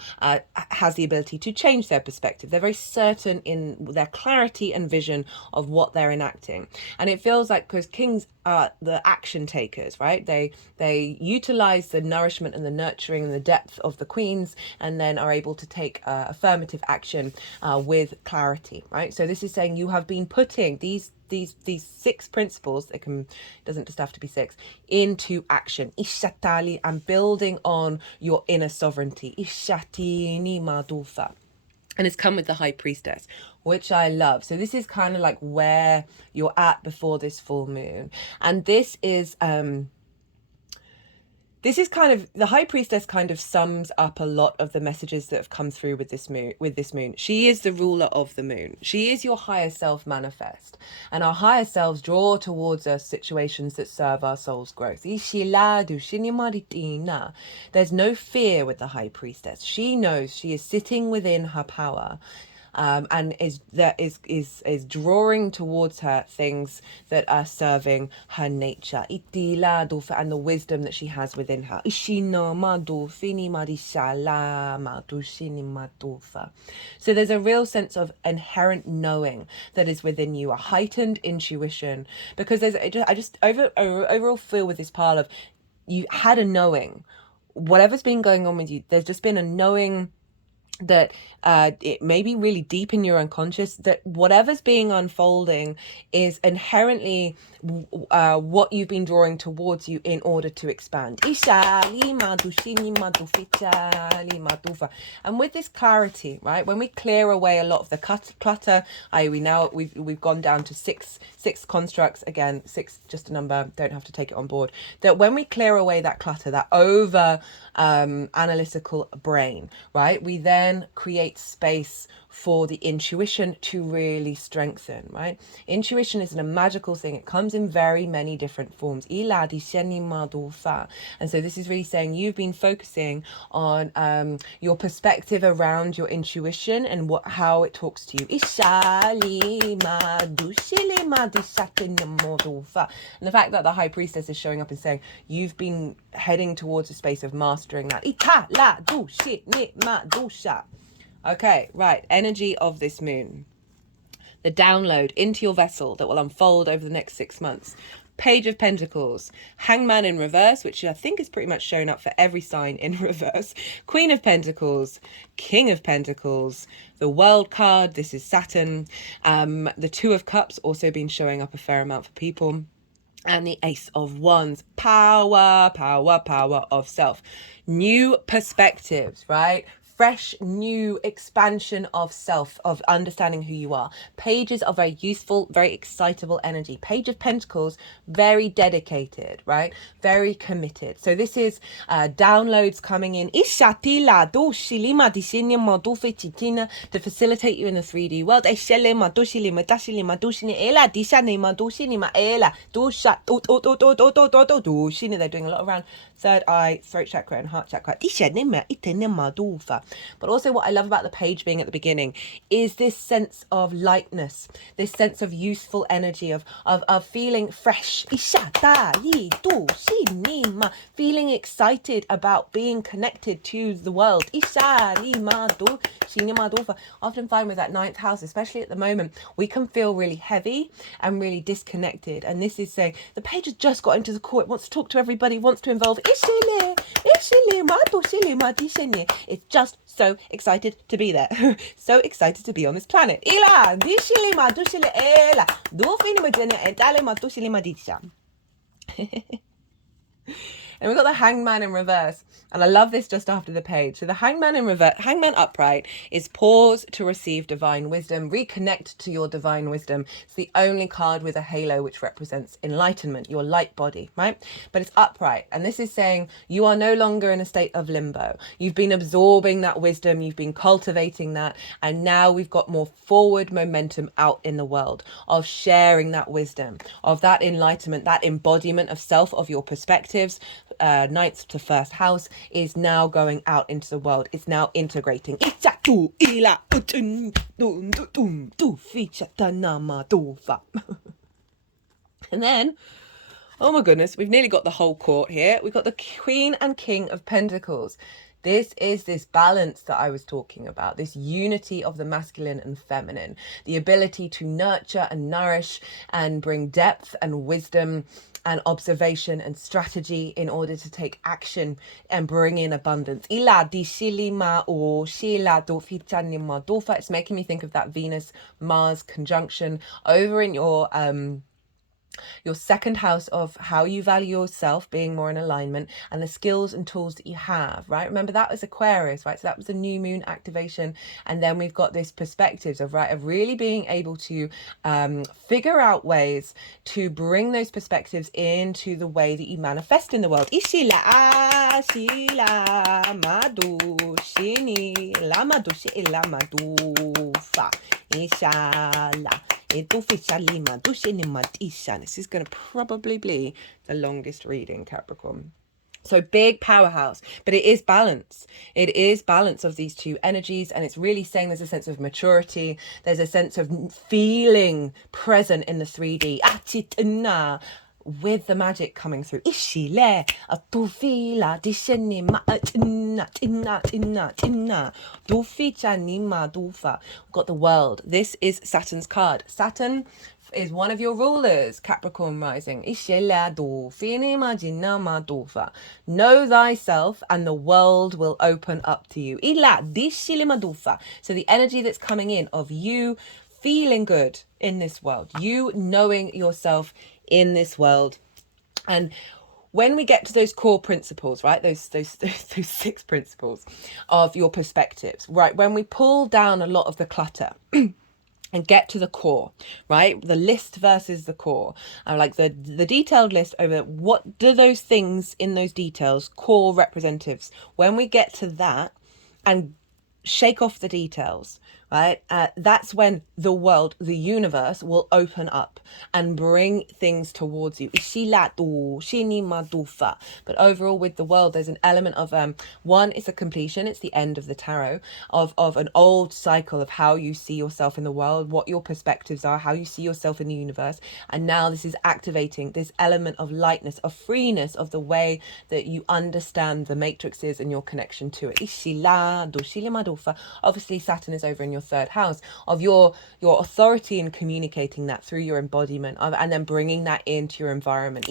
has the ability to change their perspective. They're very certain in their clarity and vision of what they're enacting. And it feels like, because kings are the action takers, right? They utilize the nourishment and the nurturing and the depth of the queens, and then are able to take affirmative action with clarity, right? So this is saying you have been putting these 6 principles, doesn't just have to be 6, into action. And building on your inner sovereignty. And it's come with the High Priestess, which I love. So this is kind of like where you're at before this full moon. And this is kind of, the High Priestess kind of sums up a lot of the messages that have come through with this moon. She is the ruler of the moon. She is your higher self manifest. And our higher selves draw towards us situations that serve our soul's growth. There's no fear with the High Priestess. She knows she is sitting within her power. And is drawing towards her things that are serving her nature, and the wisdom that she has within her. So there's a real sense of inherent knowing that is within you, a heightened intuition, because I just overall feel with this pile of, you had a knowing, whatever's been going on with you, there's just been a knowing that it may be really deep in your unconscious, that whatever's being unfolding is inherently what you've been drawing towards you in order to expand. And with this clarity, right, when we clear away a lot of the clutter, we've gone down to six constructs. Again, 6 just a number, don't have to take it on board. That when we clear away that clutter, that over analytical brain, right, we then create space for the intuition to really strengthen, right? Intuition isn't a magical thing. It comes in very many different forms. And so this is really saying you've been focusing on your perspective around your intuition and how it talks to you. And the fact that the High Priestess is showing up and saying you've been heading towards a space of mastering that. Okay, right, energy of this moon. The download into your vessel that will unfold over the next 6 months. Page of Pentacles, Hangman in reverse, which I think is pretty much shown up for every sign in reverse. Queen of Pentacles, King of Pentacles, the World card, this is Saturn. The Two of Cups also been showing up a fair amount for people. And the Ace of Wands, power of self. New perspectives, right? fresh, new expansion of self, of understanding who you are. Pages are very useful, very excitable energy. Page of Pentacles, very dedicated, right? Very committed. So this is downloads coming in to facilitate you in the 3D world. They're doing a lot around third eye, throat chakra and heart chakra. But also what I love about the page being at the beginning is this sense of lightness, this sense of youthful energy, of feeling fresh, feeling excited about being connected to the world. Often find with that ninth house, especially at the moment, we can feel really heavy and really disconnected. And this is saying the page has just got into the core. It wants to talk to everybody, wants to involve. It's just so excited to be there. So excited to be on this planet. And we've got the Hangman in reverse. And I love this just after the page. So the Hangman in reverse, Hangman upright is pause to receive divine wisdom, reconnect to your divine wisdom. It's the only card with a halo which represents enlightenment, your light body, right? But it's upright. And this is saying you are no longer in a state of limbo. You've been absorbing that wisdom, you've been cultivating that, and now we've got more forward momentum out in the world of sharing that wisdom, of that enlightenment, that embodiment of self, of your perspectives. Ninth to first house is now going out into the world. It's now integrating. And then, oh my goodness, we've nearly got the whole court here. We've got the Queen and King of Pentacles. This is this balance that I was talking about, this unity of the masculine and feminine, the ability to nurture and nourish and bring depth and wisdom and observation and strategy in order to take action and bring in abundance. It's making me think of that Venus-Mars conjunction over in your second house of how you value yourself, being more in alignment, and the skills and tools that you have, right? Remember that was Aquarius, right? So that was a new moon activation. And then we've got this perspectives of, right, of really being able to figure out ways to bring those perspectives into the way that you manifest in the world. This is going to probably be the longest reading, Capricorn. So big powerhouse, but it is balance. It is balance of these two energies. And it's really saying there's a sense of maturity. There's a sense of feeling present in the 3D. With the magic coming through. We've got the world. This is Saturn's card. Saturn is one of your rulers, Capricorn rising. Know thyself and the world will open up to you. So the energy that's coming in of you feeling good in this world, you knowing yourself in this world. And when we get to those core principles, right, those 6 principles of your perspectives, right, when we pull down a lot of the clutter and get to the core, right, the list versus the core, like the detailed list over what do those things in those details, core representatives, when we get to that and shake off the details, right, that's when the world, the universe will open up and bring things towards you. But overall with the world, there's an element of one, it's a completion, it's the end of the tarot of an old cycle of how you see yourself in the world, what your perspectives are, how you see yourself in the universe. And now this is activating this element of lightness, of freeness, of the way that you understand the matrices and your connection to it. Obviously Saturn is over in your third house of your authority in communicating that through your embodiment of, and then bringing that into your environment.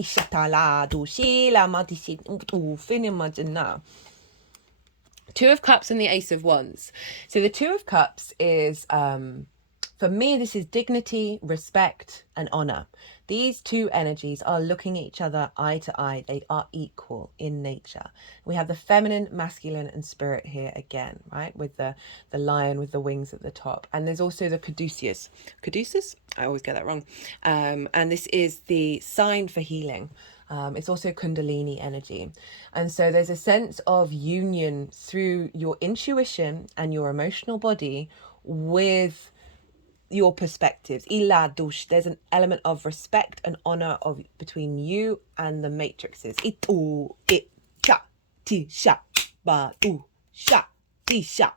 Two of Cups and the Ace of Wands. So the Two of Cups is for me, this is dignity, respect, and honor. These two energies are looking at each other eye to eye. They are equal in nature. We have the feminine, masculine, and spirit here again, right? With the lion with the wings at the top. And there's also the caduceus. Caduceus? I always get that wrong. And this is the sign for healing. It's also Kundalini energy. And so there's a sense of union through your intuition and your emotional body with your perspectives. Iladush, there's an element of respect and honor between you and the matrices. Itu, it, cha, ti, sha, ba, du, sha, ti, sha,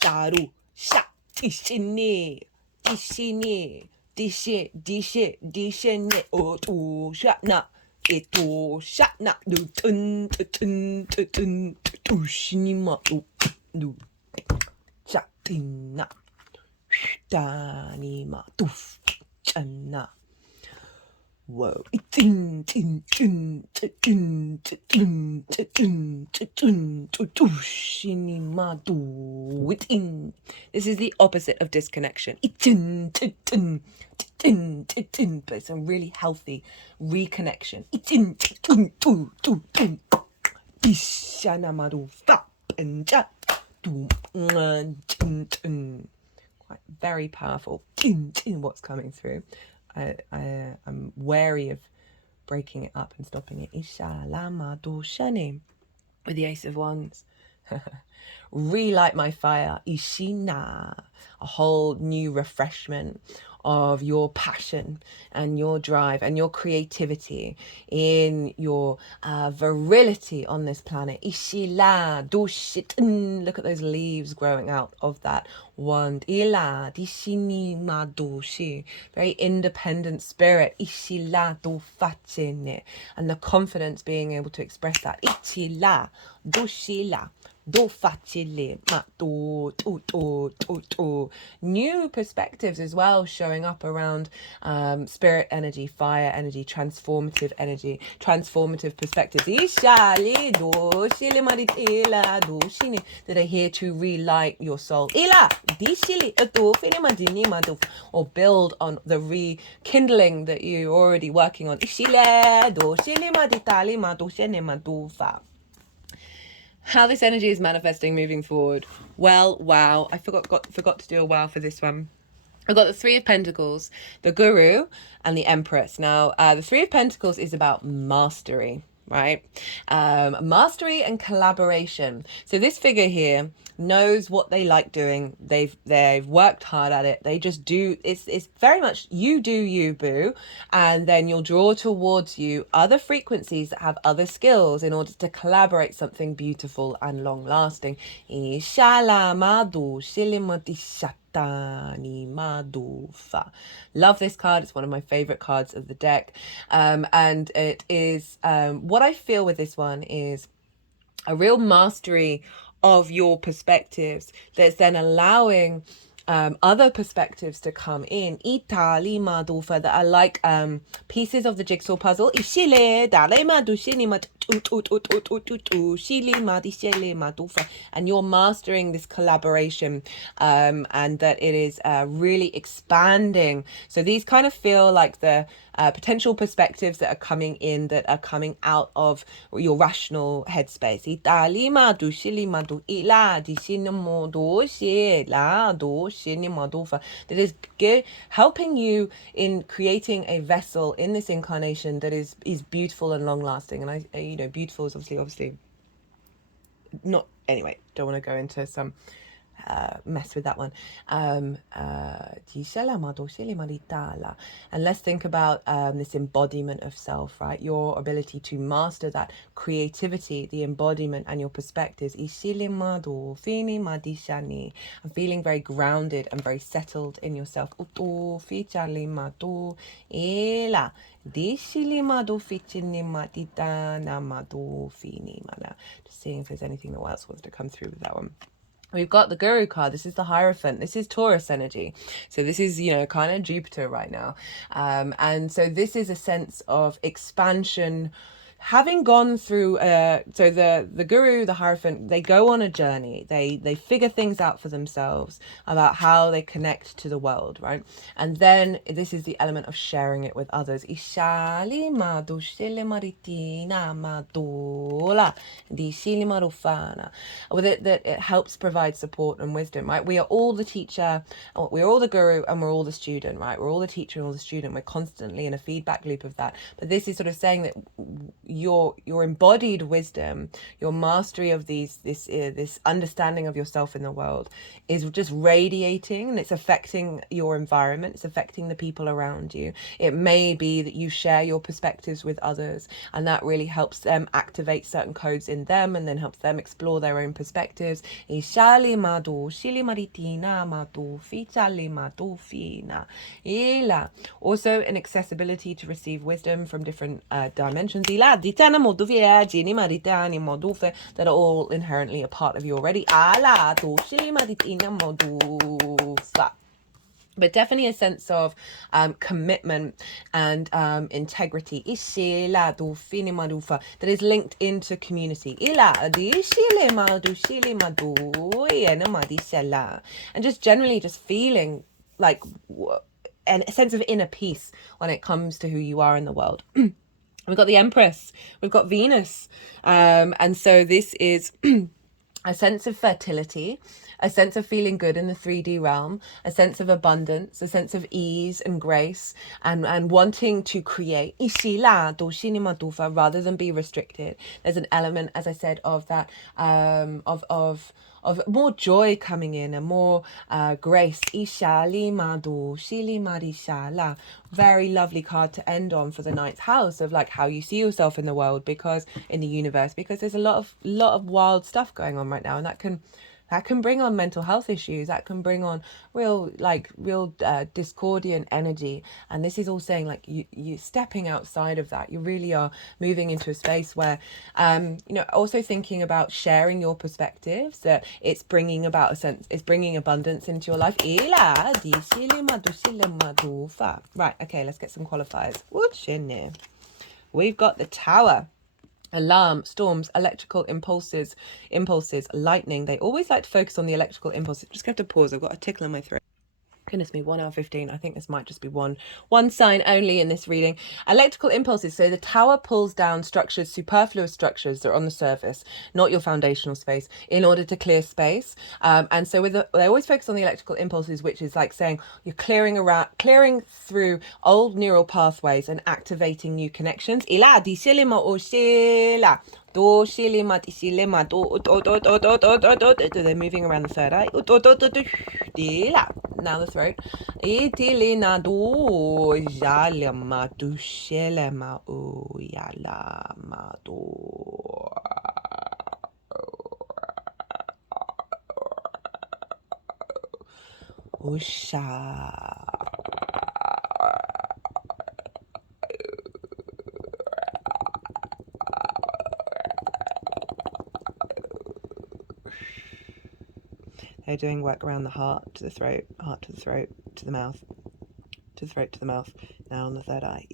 daru, sha, ti, shini, ti, shini, di, shi, di, shi, di, shini, o, tu, sha, na. Itu shat na do tun tun tun tu shinima do shatina danima tuf chana. Whoa! Tin tin tin tin tin tin tin shinima do within. This is the opposite of disconnection. Tin tin tin. But it's a really healthy reconnection. Quite very powerful. What's coming through. I'm wary of breaking it up and stopping it. With the Ace of Wands. Relight my fire. Ishina. A whole new refreshment of your passion and your drive and your creativity in your virility on this planet. Ishila dushit. Look at those leaves growing out of that wand. Ila dishini madushi. Very independent spirit. Ishila do facine. And the confidence being able to express that. Ichila dushila. Do facile, ma do. New perspectives as well showing up around spirit energy, fire energy, transformative energy, transformative perspectives. That are here to relight your soul. Or build on the rekindling that you're already working on. How this energy is manifesting moving forward. Well, wow. I forgot to do a wow for this one. I've got the Three of Pentacles, the Guru, and the Empress. Now, the Three of Pentacles is about mastery, right? Mastery and collaboration. So this figure here knows what they like doing. They've worked hard at it. They just do. It's very much you do you, boo, and then you'll draw towards you other frequencies that have other skills in order to collaborate something beautiful and long lasting. Love this card. It's one of my favorite cards of the deck, and it is what I feel with this one is a real mastery of your perspectives that's then allowing other perspectives to come in. That are like pieces of the jigsaw puzzle. And you're mastering this collaboration, and that it is really expanding. So these kind of feel like the potential perspectives that are coming in, that are coming out of your rational headspace. That is helping you in creating a vessel in this incarnation that is beautiful and long lasting. And beautiful is obviously not, anyway, don't want to go into some mess with that one. And let's think about this embodiment of self, right? Your ability to master that creativity, the embodiment, and your perspectives. I'm feeling very grounded and very settled in yourself. Just seeing if there's anything else wants to come through with that one. We've got the Guru card. This is the Hierophant. This is Taurus energy. So this is, kind of Jupiter right now. And so this is a sense of expansion having gone through so the guru, the hierophant, they go on a journey, they figure things out for themselves about how they connect to the world, right? And then this is the element of sharing it with others. Ishali madu shili maritina madula di shili marufana. With it, that it helps provide support and wisdom, right? We are all the teacher, we're all the guru, and we're all the student, right? We're all the teacher and all the student. We're constantly in a feedback loop of that. But this is sort of saying that your embodied wisdom, your mastery of this understanding of yourself in the world is just radiating, and it's affecting your environment, it's affecting the people around you. It may be that you share your perspectives with others, and that really helps them activate certain codes in them, and then helps them explore their own perspectives. Also an accessibility to receive wisdom from different dimensions that are all inherently a part of you already. But definitely a sense of commitment and integrity that is linked into community. And just generally just feeling like and a sense of inner peace when it comes to who you are in the world. We've got the Empress, we've got Venus, and so this is a sense of fertility, a sense of feeling good in the 3D realm, a sense of abundance, a sense of ease and grace, and wanting to create rather than be restricted. There's an element, as I said, of that of more joy coming in and more grace. Very lovely card to end on for the ninth house of like how you see yourself in the world, because in the universe, because there's a lot of wild stuff going on right now, and that can bring on mental health issues, that can bring on real discordian energy. And this is all saying like you stepping outside of that, you really are moving into a space where also thinking about sharing your perspectives, that it's bringing about it's bringing abundance into your life. Right, okay, let's get some qualifiers. We've got the Tower. Alarm, storms, electrical impulses, lightning. They always like to focus on the electrical impulses. Just have to pause. I've got a tickle in my throat. Goodness me, 1 hour 15. I think this might just be one sign only in this reading. Electrical impulses. So the Tower pulls down structures, superfluous structures that are on the surface, not your foundational space, in order to clear space. And so they always focus on the electrical impulses, which is like saying you're clearing through old neural pathways and activating new connections. They're moving around the third eye. Now the throat. They're doing work around the heart to the throat, heart to the throat, to the mouth, to the throat, to the mouth. Now on the third eye.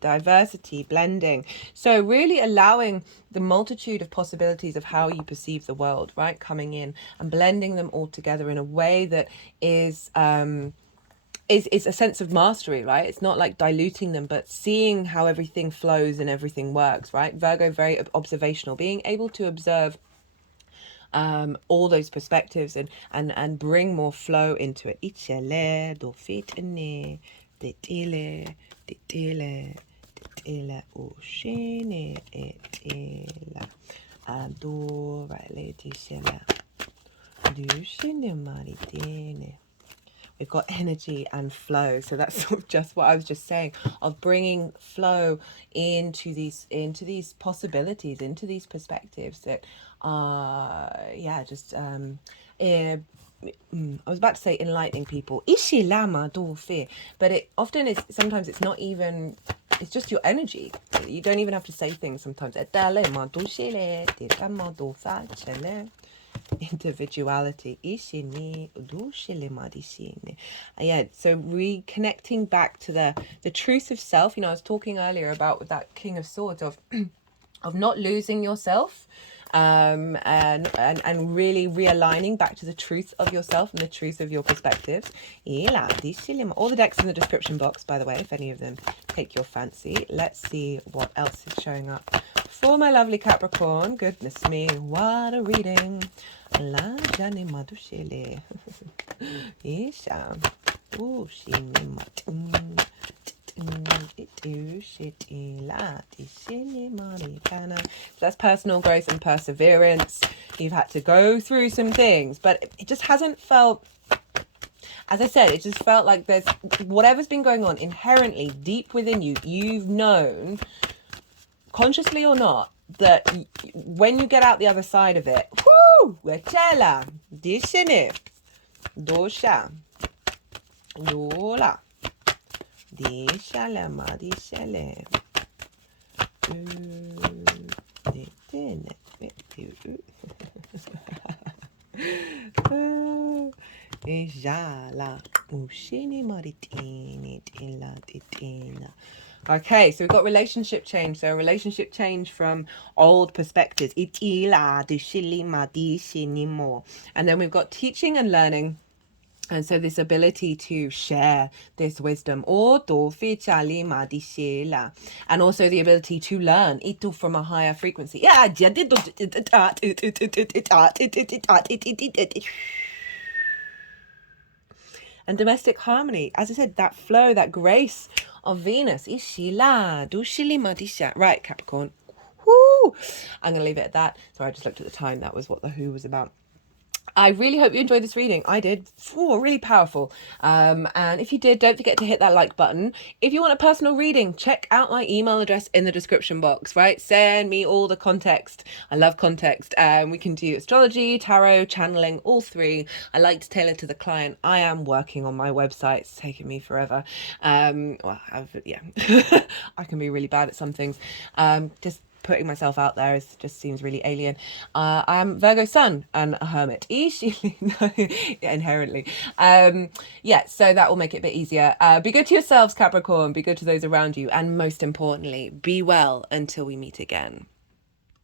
Diversity, blending. So really allowing the multitude of possibilities of how you perceive the world, right, coming in and blending them all together in a way that is a sense of mastery, right? It's not like diluting them, but seeing how everything flows and everything works, right? Virgo, very observational, being able to observe all those perspectives and bring more flow into it. we've got energy and flow. So that's sort of just what I was just saying, of bringing flow into these possibilities, into these perspectives that are, yeah, just I was about to say enlightening people, but it often is, sometimes it's not even, it's just your energy. You don't even have to say things sometimes. Individuality. Yeah, so reconnecting back to the truth of self. You know, I was talking earlier about with that King of Swords of not losing yourself, and really realigning back to the truth of yourself and the truth of your perspectives. All the decks in the description box, by the way, if any of them take your fancy. Let's see what else is showing up for my lovely Capricorn. Goodness me, what a reading. La jani madushele. Isha. Ooh, she so that's personal growth and perseverance. You've had to go through some things, but it just hasn't felt, as I said, it just felt like there's whatever's been going on inherently deep within you. You've known, consciously or not, that when you get out the other side of it, whoo, wechela, dishine, dosha, yola. Okay, so we've got relationship change. So relationship change from old perspectives. And then we've got teaching and learning. And so this ability to share this wisdom, and also the ability to learn from a higher frequency. And domestic harmony, as I said, that flow, that grace of Venus. Right, Capricorn. Woo! I'm going to leave it at that. Sorry, I just looked at the time. That was what the who was about. I really hope you enjoyed this reading. I did. Really powerful. And if you did, don't forget to hit that like button. If you want a personal reading, check out my email address in the description box, right? Send me all the context. I love context. We can do astrology, tarot, channeling, all three. I like to tailor to the client. I am working on my website. It's taken me forever. I can be really bad at some things. Just putting myself out there just seems really alien. I am Virgo Sun and a hermit. Inherently. So that will make it a bit easier. Be good to yourselves, Capricorn. Be good to those around you. And most importantly, be well until we meet again.